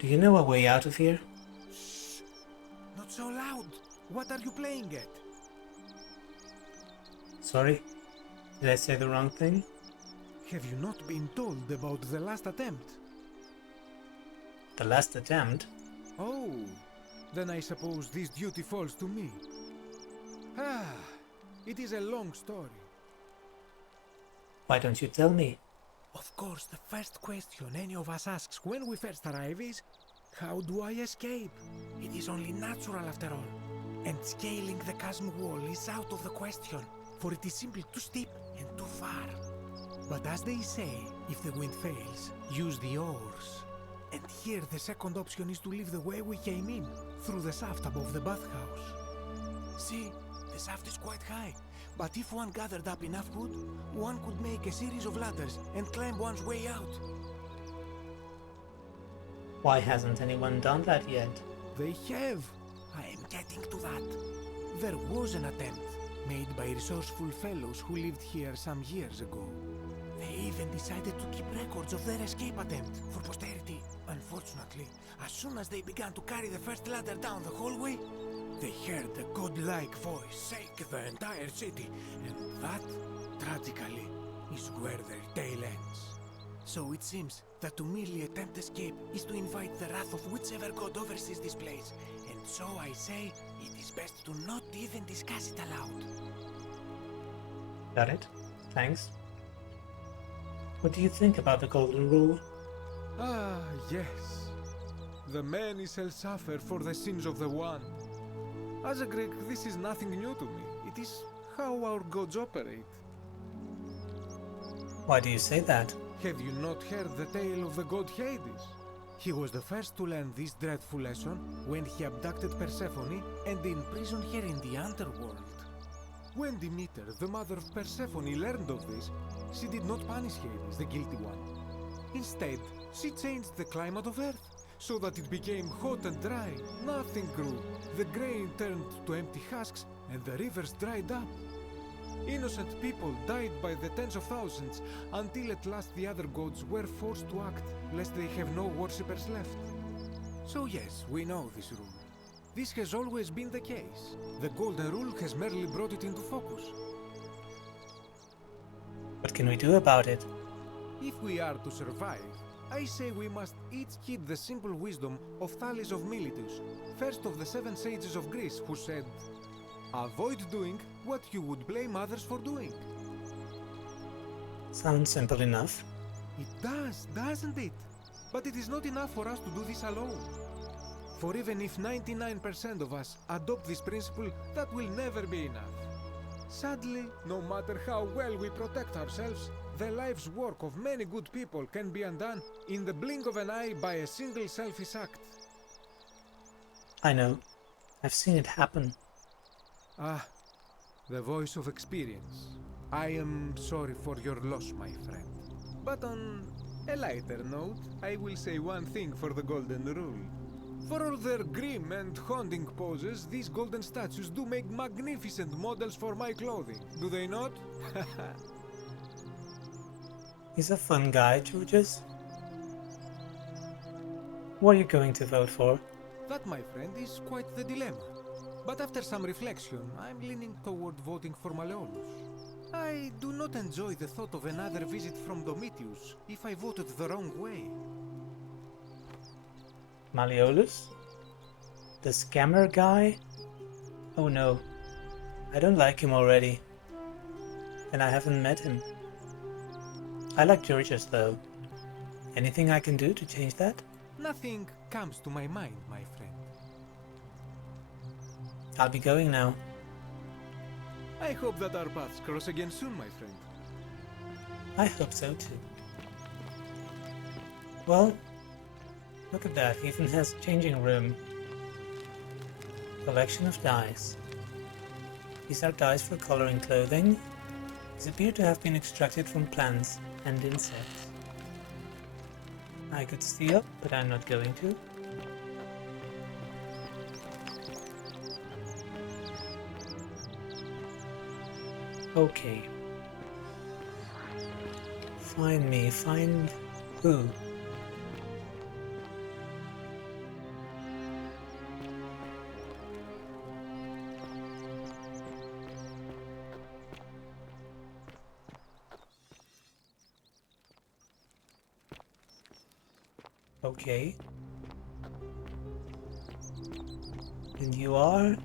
Do you know a way out of here? Shh! Not so loud! What are you playing at? Sorry? Did I say the wrong thing? Have you not been told about the last attempt? The last attempt? Oh, then I suppose this duty falls to me. It is a long story. Why don't you tell me? Of course, the first question any of us asks when we first arrive is, how do I escape? It is only natural after all. And scaling the chasm wall is out of the question, for it is simply too steep and too far. But as they say, if the wind fails, use the oars. And here the second option is to leave the way we came in, through the shaft above the bathhouse. See? The shaft is quite high, but if one gathered up enough wood, one could make a series of ladders and climb one's way out. Why hasn't anyone done that yet? They have. I am getting to that. There was an attempt made by resourceful fellows who lived here some years ago. They even decided to keep records of their escape attempt for posterity. Unfortunately, as soon as they began to carry the first ladder down the hallway, they heard a godlike voice shake the entire city, and that, tragically, is where their tale ends. So it seems that to merely attempt escape is to invite the wrath of whichever god oversees this place, and so I say it is best to not even discuss it aloud. Got it. Thanks. What do you think about the Golden Rule? Ah, yes. The many shall suffer for the sins of the one. As a Greek, this is nothing new to me. It is how our gods operate. Why do you say that? Have you not heard the tale of the god Hades? He was the first to learn this dreadful lesson when he abducted Persephone and imprisoned her in the underworld. When Demeter, the mother of Persephone, learned of this, she did not punish Hades, the guilty one. Instead, she changed the climate of Earth so that it became hot and dry. Nothing grew. The grain turned to empty husks and the rivers dried up. Innocent people died by the tens of thousands until at last the other gods were forced to act, lest they have no worshippers left. So yes, we know this rule. This has always been the case. The Golden Rule has merely brought it into focus. What can we do about it? If we are to survive, I say we must each heed the simple wisdom of Thales of Miletus, first of the 7 sages of Greece, who said, "Avoid doing what you would blame others for doing." Sounds simple enough. It does, doesn't it? But it is not enough for us to do this alone. For even if 99% of us adopt this principle, that will never be enough. Sadly, no matter how well we protect ourselves, the life's work of many good people can be undone in the blink of an eye by a single selfish act. I know. I've seen it happen. Ah, the voice of experience. I am sorry for your loss, my friend. But on a lighter note, I will say one thing for the Golden Rule. For all their grim and haunting poses, these golden statues do make magnificent models for my clothing, do they not? He's a fun guy, Georgius. What are you going to vote for? That, my friend, is quite the dilemma. But after some reflection, I'm leaning toward voting for Malleolus. I do not enjoy the thought of another visit from Domitius if I voted the wrong way. Malleolus? The scammer guy? Oh no, I don't like him already. And I haven't met him. I like Georgius though. Anything I can do to change that? Nothing comes to my mind, my friend. I'll be going now. I hope that our paths cross again soon, my friend. I hope so too. Well, look at that, he even has a changing room. Collection of dyes. These are dyes for coloring clothing. These appear to have been extracted from plants and insects. I could steal, but I'm not going to. Okay. Find me. Find who? Okay. And you are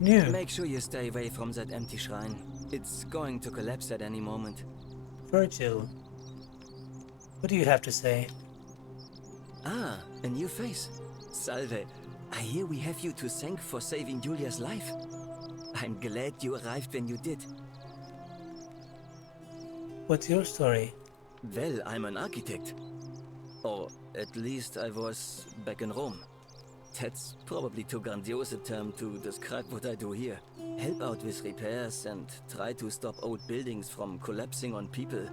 new. Make sure you stay away from that empty shrine. It's going to collapse at any moment. Vergil. What do you have to say? Ah, a new face. Salve. I hear we have you to thank for saving Iulia's life. I'm glad you arrived when you did. What's your story? Well, I'm an architect. Or at least I was back in Rome. That's probably too grandiose a term to describe what I do here. Help out with repairs and try to stop old buildings from collapsing on people.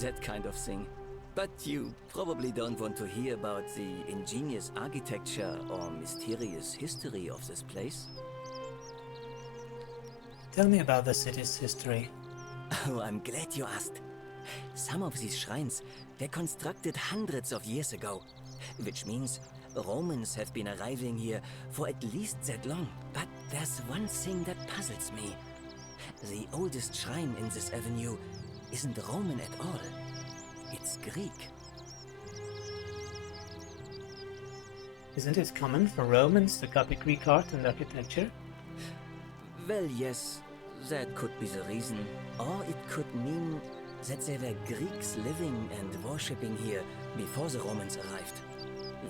That kind of thing. But you probably don't want to hear about the ingenious architecture or mysterious history of this place. Tell me about the city's history. Oh, I'm glad you asked. Some of these shrines were constructed hundreds of years ago, which means Romans have been arriving here for at least that long. But there's one thing that puzzles me. The oldest shrine in this avenue isn't Roman at all. It's Greek. Isn't it common for Romans to copy Greek art and architecture? Well, yes, that could be the reason. Or it could mean that there were Greeks living and worshipping here before the Romans arrived.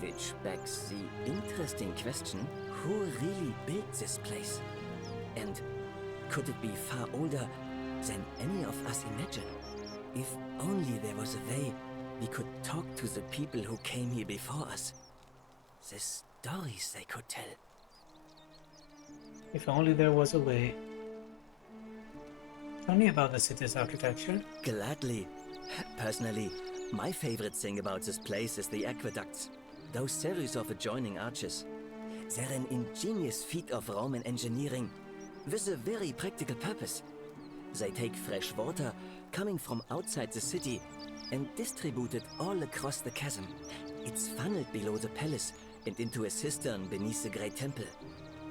Which begs the interesting question, who really built this place? And could it be far older than any of us imagine? If only there was a way we could talk to the people who came here before us. The stories they could tell. If only there was a way. Tell me about the city's architecture. Gladly. Personally, my favorite thing about this place is the aqueducts. Those series of adjoining arches. They're an ingenious feat of Roman engineering with a very practical purpose. They take fresh water coming from outside the city and distribute it all across the chasm. It's funneled below the palace and into a cistern beneath the great temple.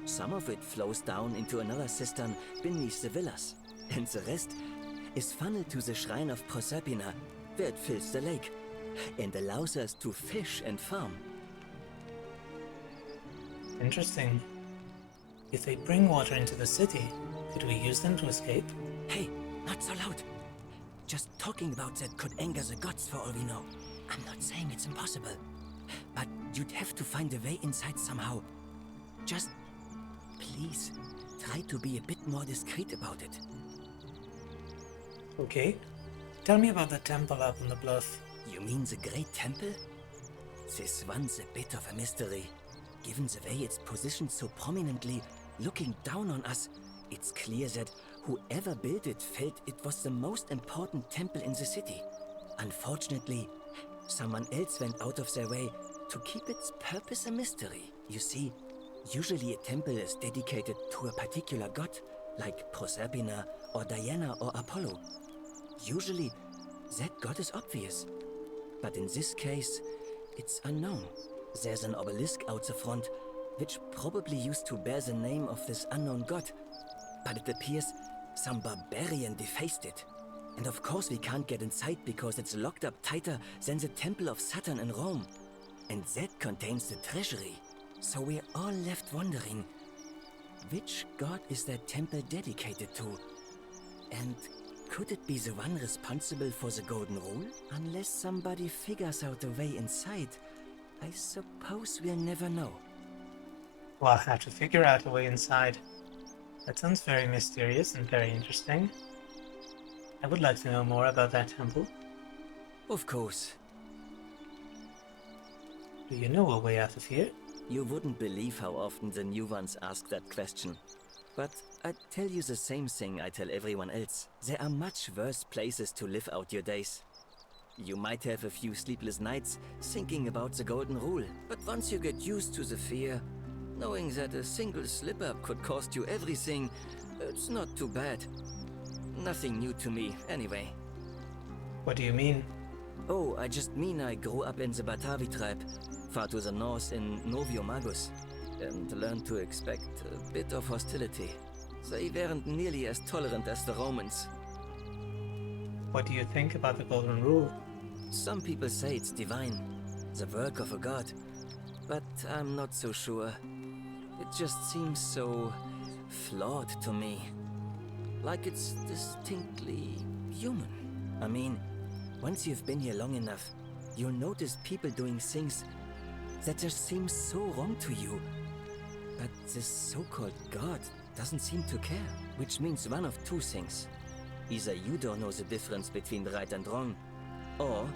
Some of it flows down into another cistern beneath the villas, and the rest is funneled to the shrine of Proserpina, where it fills the lake and allows us to fish and farm. Interesting. If they bring water into the city, could we use them to escape? Hey, not so loud. Just talking about that could anger the gods for all we know. I'm not saying it's impossible, but you'd have to find a way inside somehow. Just, please, try to be a bit more discreet about it. Okay. Tell me about the temple up on the bluff. You mean the Great Temple? This one's a bit of a mystery. Given the way it's positioned so prominently, looking down on us, it's clear that whoever built it felt it was the most important temple in the city. Unfortunately, someone else went out of their way to keep its purpose a mystery. You see, usually a temple is dedicated to a particular god, like Proserpina or Diana or Apollo. Usually, that god is obvious. But in this case, it's unknown. There's an obelisk out the front, which probably used to bear the name of this unknown god. But it appears some barbarian defaced it. And of course we can't get inside because it's locked up tighter than the Temple of Saturn in Rome. And that contains the treasury. So we're all left wondering, which god is that temple dedicated to? And could it be the one responsible for the Golden Rule? Unless somebody figures out a way inside, I suppose we'll never know. Well, I'll have to figure out a way inside. That sounds very mysterious and very interesting. I would like to know more about that temple. Of course. Do you know a way out of here? You wouldn't believe how often the new ones ask that question. But I'd tell you the same thing I tell everyone else. There are much worse places to live out your days. You might have a few sleepless nights thinking about the Golden Rule, but once you get used to the fear, knowing that a single slip-up could cost you everything, it's not too bad. Nothing new to me, anyway. What do you mean? Oh, I just mean I grew up in the Batavi tribe, far to the north in Novio Magus, and learned to expect a bit of hostility. They weren't nearly as tolerant as the Romans. What do you think about the Golden Rule? Some people say it's divine, the work of a god, but I'm not so sure. It just seems so flawed to me. Like it's distinctly human. I mean, once you've been here long enough, you'll notice people doing things that just seem so wrong to you. But this so-called god doesn't seem to care, which means one of two things. Either you don't know the difference between right and wrong, or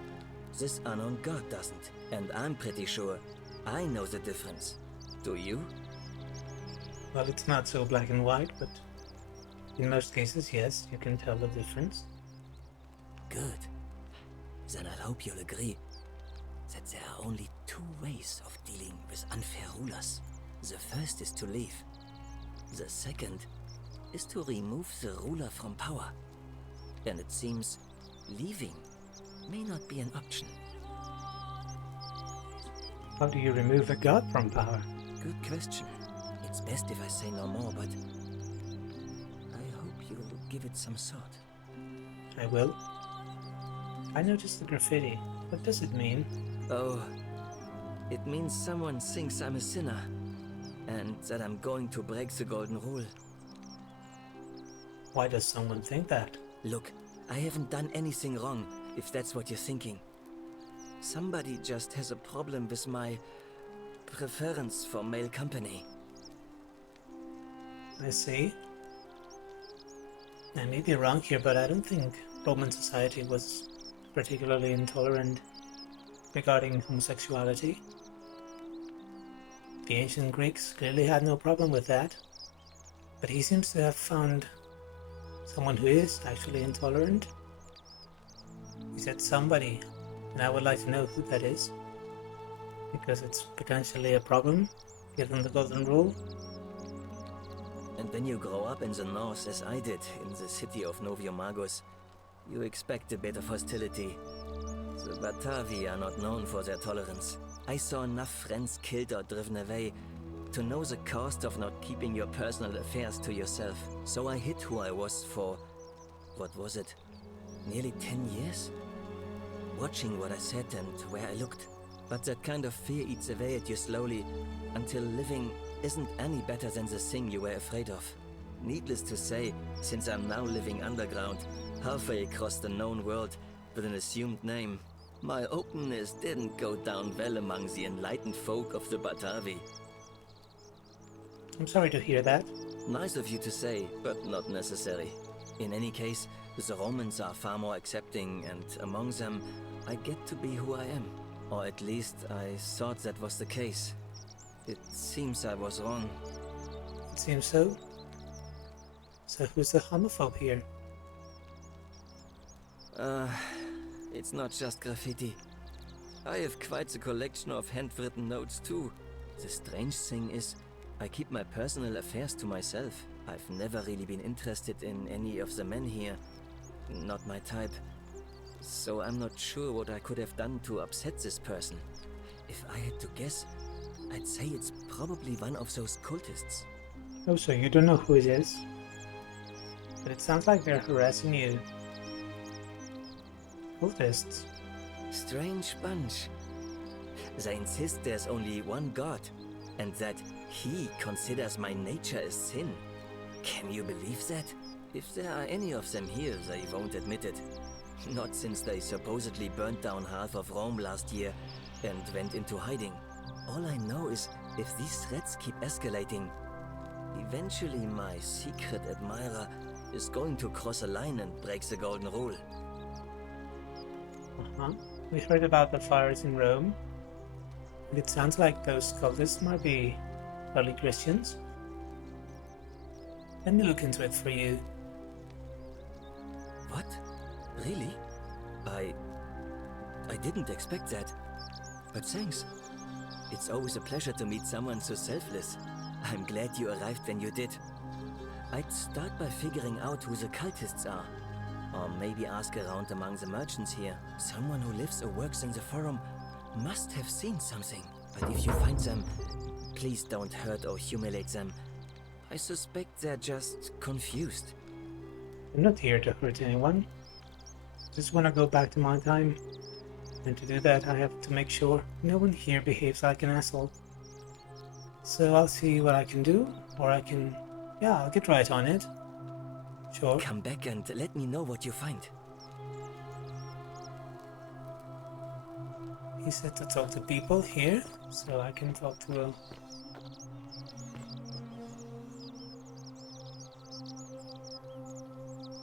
this unknown god doesn't. And I'm pretty sure I know the difference. Do you? Well, it's not so black and white, but in most cases, yes, you can tell the difference. Good. Then I hope you'll agree that there are only two ways of dealing with unfair rulers. The first is to leave. The second is to remove the ruler from power. And it seems leaving may not be an option. How do you remove a god from power? Good question. It's best if I say no more, but I hope you'll give it some thought. I will. I noticed the graffiti. What does it mean? Oh, it means someone thinks I'm a sinner, and that I'm going to break the golden rule. Why does someone think that? Look, I haven't done anything wrong, if that's what you're thinking. Somebody just has a problem with my preference for male company. I see. I may be wrong here, but I don't think Roman society was particularly intolerant regarding homosexuality. The ancient Greeks clearly had no problem with that, but he seems to have found someone who is actually intolerant. He said somebody, and I would like to know who that is, because it's potentially a problem, given the golden rule. And when you grow up in the north, as I did, in the city of Noviomagus, you expect a bit of hostility. The Batavi are not known for their tolerance. I saw enough friends killed or driven away to know the cost of not keeping your personal affairs to yourself. So I hid who I was for, what was it, nearly 10 years? Watching what I said and where I looked. But that kind of fear eats away at you slowly, until living isn't any better than the thing you were afraid of. Needless to say, since I'm now living underground, halfway across the known world, with an assumed name, my openness didn't go down well among the enlightened folk of the Batavi. I'm sorry to hear that. Nice of you to say, but not necessary. In any case, the Romans are far more accepting, and among them, I get to be who I am. Or at least I thought that was the case. It seems I was wrong. It seems so. So who's the homophobe here? It's not just graffiti. I have quite a collection of handwritten notes too. The strange thing is, I keep my personal affairs to myself. I've never really been interested in any of the men here. Not my type. So I'm not sure what I could have done to upset this person. If I had to guess, I'd say it's probably one of those cultists. Oh, so you don't know who it is? But it sounds like they're harassing you. Cultists? Strange bunch. They insist there's only one god, and that he considers my nature a sin. Can you believe that? If there are any of them here, they won't admit it. Not since they supposedly burnt down half of Rome last year and went into hiding. All I know is, if these threats keep escalating, eventually my secret admirer is going to cross a line and break the golden rule. We heard about the fires in Rome. And it sounds like those cultists might be early Christians. Let me look into it for you. What? Really? I didn't expect that. But thanks. It's always a pleasure to meet someone so selfless. I'm glad you arrived when you did. I'd start by figuring out who the cultists are. Or maybe ask around among the merchants here. Someone who lives or works in the forum must have seen something. But if you find them, please don't hurt or humiliate them. I suspect they're just confused. I'm not here to hurt anyone. Just want to go back to my time. And to do that, I have to make sure no one here behaves like an asshole. So I'll see what I can do, or I'll get right on it. Sure. Come back and let me know what you find. He said to talk to people here, so I can talk to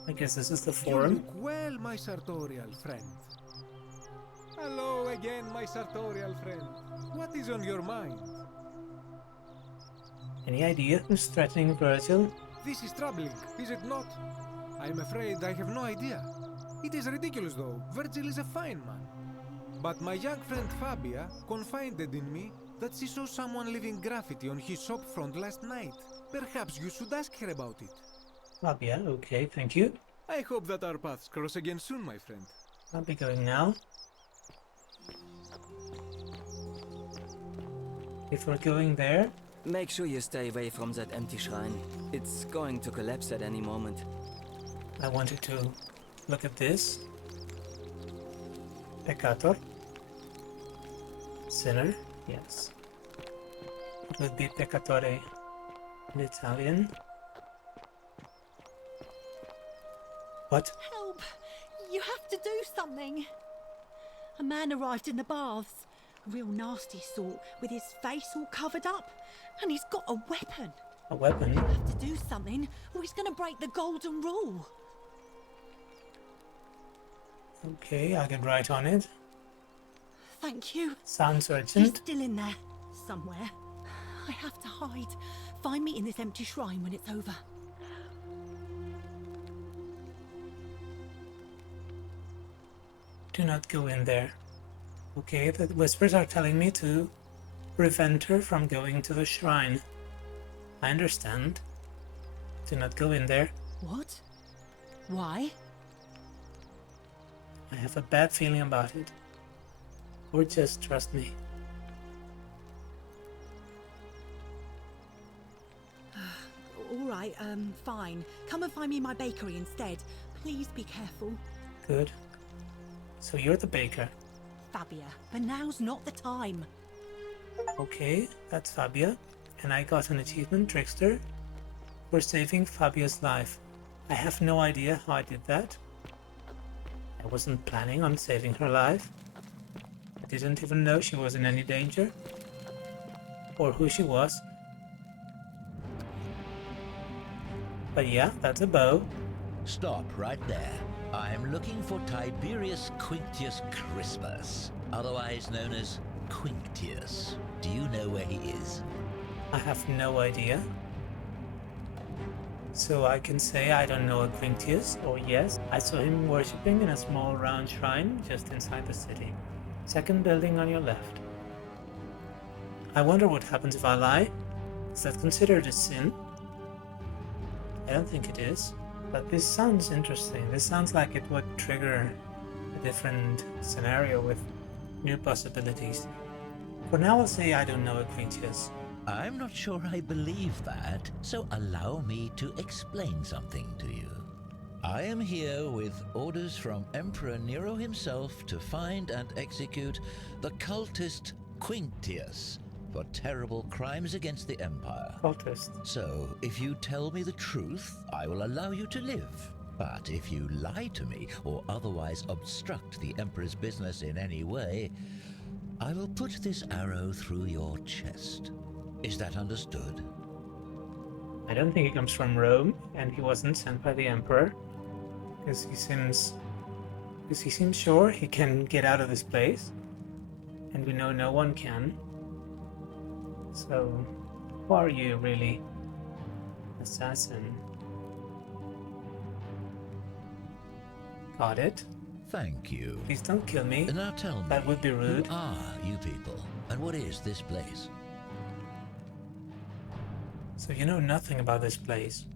I guess this is the You forum. look well, my sartorial friend. Hello again, my sartorial friend. What is on your mind? Any idea who's threatening Vergil? This is troubling, is it not? I am afraid I have no idea. It is ridiculous, though. Vergil is a fine man. But my young friend Fabia confided in me that she saw someone leaving graffiti on his shop front last night. Perhaps you should ask her about it. Fabia, okay, thank you. I hope that our paths cross again soon, my friend. I'll be going now. If we're going there, Make sure you stay away from that empty shrine. It's going to collapse at any moment. I wanted to look at this. Peccator. Sinner, yes. It would be peccatore in Italian. What? Help! You have to do something! A man arrived in the baths. A real nasty sort, with his face all covered up. And he's got a weapon. A weapon? You have to do something, or he's gonna break the golden rule. Okay, I can write on it. Thank you. Sounds He's urgent. still in there, somewhere. I have to hide. Find me in this empty shrine when it's over. Do not go in there. Okay, the whispers are telling me to prevent her from going to the shrine. I understand. Do not go in there. What? Why? I have a bad feeling about it. Or just trust me. All right, fine. Come and find me in my bakery instead. Please be careful. Good. So you're the baker. Fabia, but now's not the time. Okay, that's Fabia. And I got an achievement, Trickster, for saving Fabia's life. I have no idea how I did that. I wasn't planning on saving her life. I didn't even know she was in any danger. Or who she was. But yeah, that's a bow. Stop right there. I'm looking for Tiberius Quinctius Crispus, otherwise known as Quinctius. Do you know where he is? I have no idea. So I can say I don't know a Quinctius, or yes, I saw him worshipping in a small round shrine just inside the city. Second building on your left. I wonder what happens if I lie. Is that considered a sin? I don't think it is. But this sounds interesting. This sounds like it would trigger a different scenario with new possibilities. For now, I'll say I don't know a Quinctius. I'm not sure I believe that, so allow me to explain something to you. I am here with orders from Emperor Nero himself to find and execute the cultist Quinctius for terrible crimes against the Empire. Cultist. So, if you tell me the truth, I will allow you to live. But if you lie to me or otherwise obstruct the Emperor's business in any way, I will put this arrow through your chest. Is that understood? I don't think he comes from Rome, and he wasn't sent by the Emperor. Because he seems sure he can get out of this place. And we know no one can. So, who are you really? Assassin. Got it. Thank you. Please don't kill me. Now tell me, That would be rude. who are you people, and what is this place? So you know nothing about this place.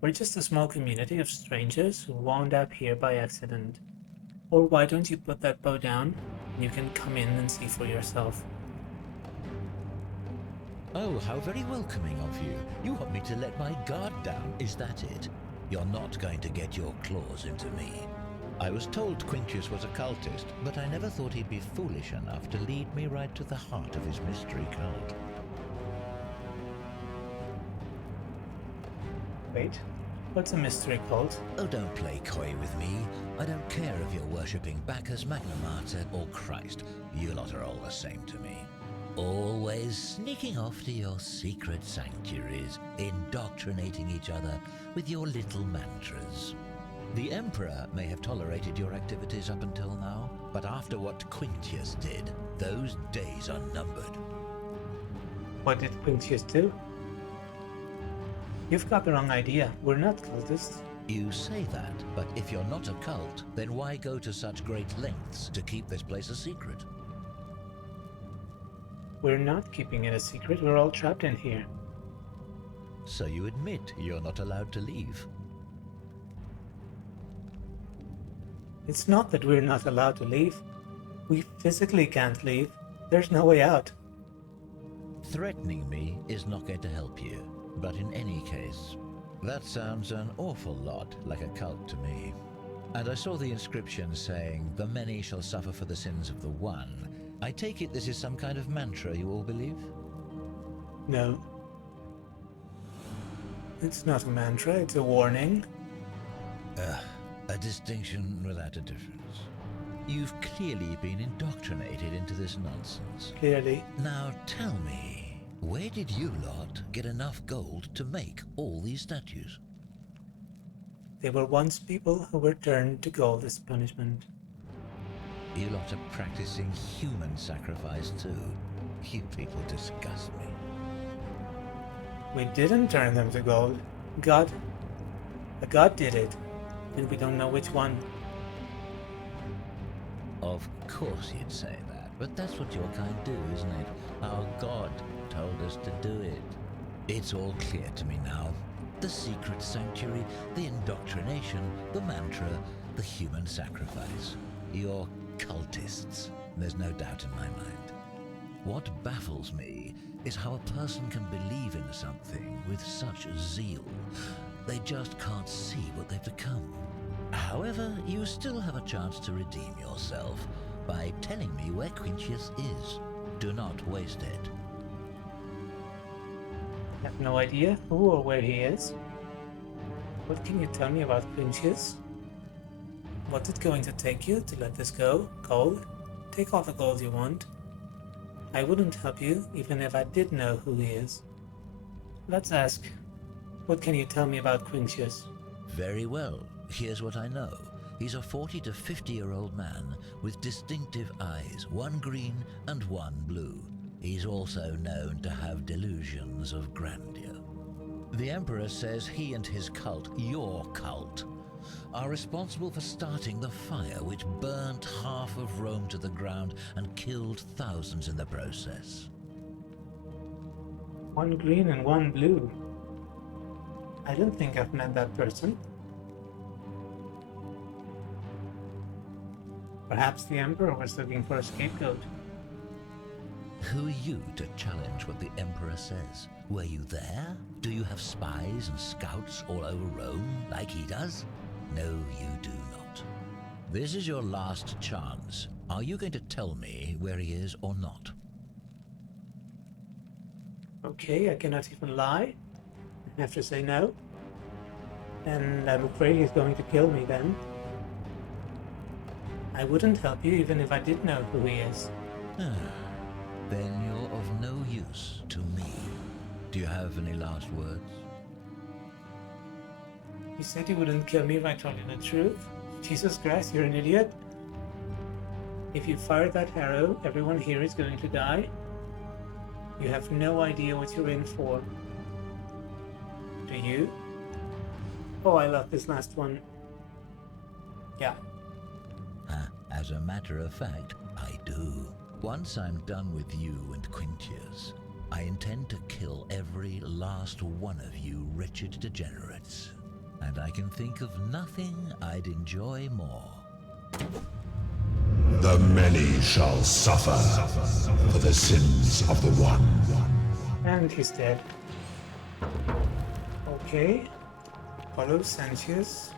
We're just a small community of strangers who wound up here by accident. Or why don't you put that bow down and you can come in and see for yourself. Oh, how very welcoming of you. You want me to let my guard down, is that it? You're not going to get your claws into me. I was told Quinctius was a cultist, but I never thought he'd be foolish enough to lead me right to the heart of his mystery cult. Wait, what's a mystery cult? Oh, don't play coy with me. I don't care if you're worshipping Bacchus, Magna Mater, or Christ. You lot are all the same to me. Always sneaking off to your secret sanctuaries, indoctrinating each other with your little mantras. The Emperor may have tolerated your activities up until now, but after what Quinctius did, those days are numbered. What did Quinctius do? You've got the wrong idea. We're not cultists. You say that, but if you're not a cult, then why go to such great lengths to keep this place a secret? We're not keeping it a secret. We're all trapped in here. So you admit you're not allowed to leave. It's not that we're not allowed to leave. We physically can't leave. There's no way out. Threatening me is not going to help you. But in any case, that sounds an awful lot like a cult to me. And I saw the inscription saying, "The many shall suffer for the sins of the one." I take it this is some kind of mantra you all believe? No. It's not a mantra, it's a warning. A distinction without a difference. You've clearly been indoctrinated into this nonsense. Clearly. Now tell me, where did you lot get enough gold to make all these statues? They were once people who were turned to gold as punishment. You lot are practicing human sacrifice too. You people disgust me. We didn't turn them to gold. A god did it. And we don't know which one. Of course you'd say that, but that's what your kind do, isn't it? Our god told us to do it. It's all clear to me now. The secret sanctuary, the indoctrination, the mantra, the human sacrifice. You're cultists, there's no doubt in my mind. What baffles me is how a person can believe in something with such zeal. They just can't see what they've become. However, you still have a chance to redeem yourself by telling me where Quintius is. Do not waste it. I have no idea who or where he is. What can you tell me about Quintius? What's it going to take you to let this go? Gold? Take all the gold you want. I wouldn't help you even if I did know who he is. Let's ask. What can you tell me about Quintius? Very well. Here's what I know. He's a 40 to 50-year-old man with distinctive eyes, one green and one blue. He's also known to have delusions of grandeur. The Emperor says he and his cult, your cult, are responsible for starting the fire which burnt half of Rome to the ground and killed thousands in the process. One green and one blue. I don't think I've met that person. Perhaps the Emperor was looking for a scapegoat. Who are you to challenge what the Emperor says? Were you there? Do you have spies and scouts all over Rome like he does? No, you do not. This is your last chance. Are you going to tell me where he is or not? Okay, I cannot even lie. I have to say no. And I'm afraid he's going to kill me then. I wouldn't help you even if I did know who he is. Then you're of no use to me. Do you have any last words? You said you wouldn't kill me if I told you the truth? Jesus Christ, you're an idiot. If you fire that arrow, everyone here is going to die. You have no idea what you're in for. Do you? Oh, I love this last one. Yeah. As a matter of fact, I do. Once I'm done with you and Quintius, I intend to kill every last one of you wretched degenerates. And I can think of nothing I'd enjoy more. The many shall suffer for the sins of the one. And he's dead. Okay. Follow Sancius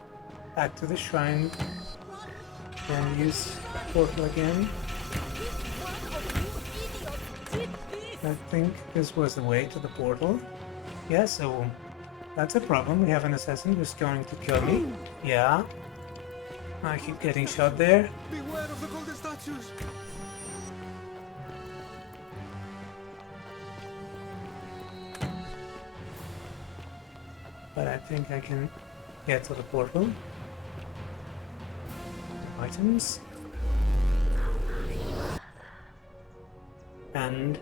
back to the shrine and use portal again. I think this was the way to the portal. Yeah, so that's a problem. We have an assassin who's going to kill me. Yeah. I keep getting shot there. Beware of the golden statues! But I think I can get to the portal. Items. And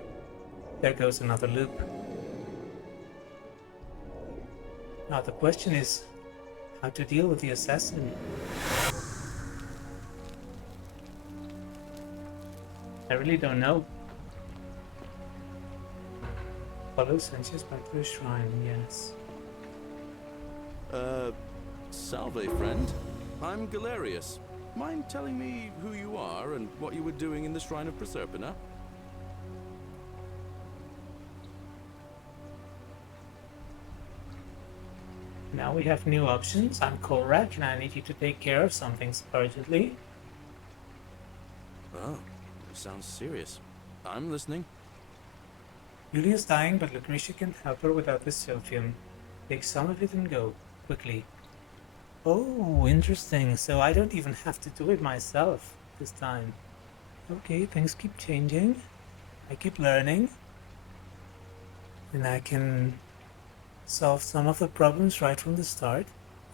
there goes another loop. Now the question is how to deal with the assassin. I really don't know. Follow Sanchez back to the shrine, yes. Salve, friend. I'm Galerius. Mind telling me who you are and what you were doing in the Shrine of Proserpina? Now we have new options. I'm Kolrak and I need you to take care of some things urgently. Oh, sounds serious. I'm listening. Iulia's dying, but Lucretia can help her without the Sylphium. Take some of it and go, quickly. Oh, interesting. So I don't even have to do it myself this time. Okay, things keep changing. I keep learning. And I can solve some of the problems right from the start.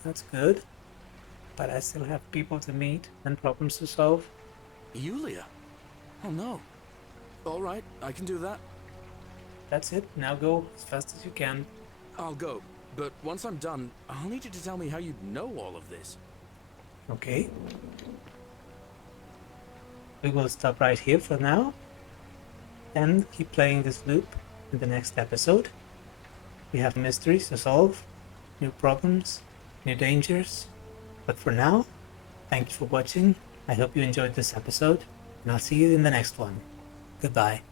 That's good. But I still have people to meet and problems to solve. Iulia? Oh no. Alright, I can do that. That's it. Now go as fast as you can. I'll go, but once I'm done, I'll need you to tell me how you know all of this. Okay. We will stop right here for now and keep playing this loop in the next episode. We have mysteries to solve, new problems, new dangers. But for now, thank you for watching. I hope you enjoyed this episode, and I'll see you in the next one. Goodbye.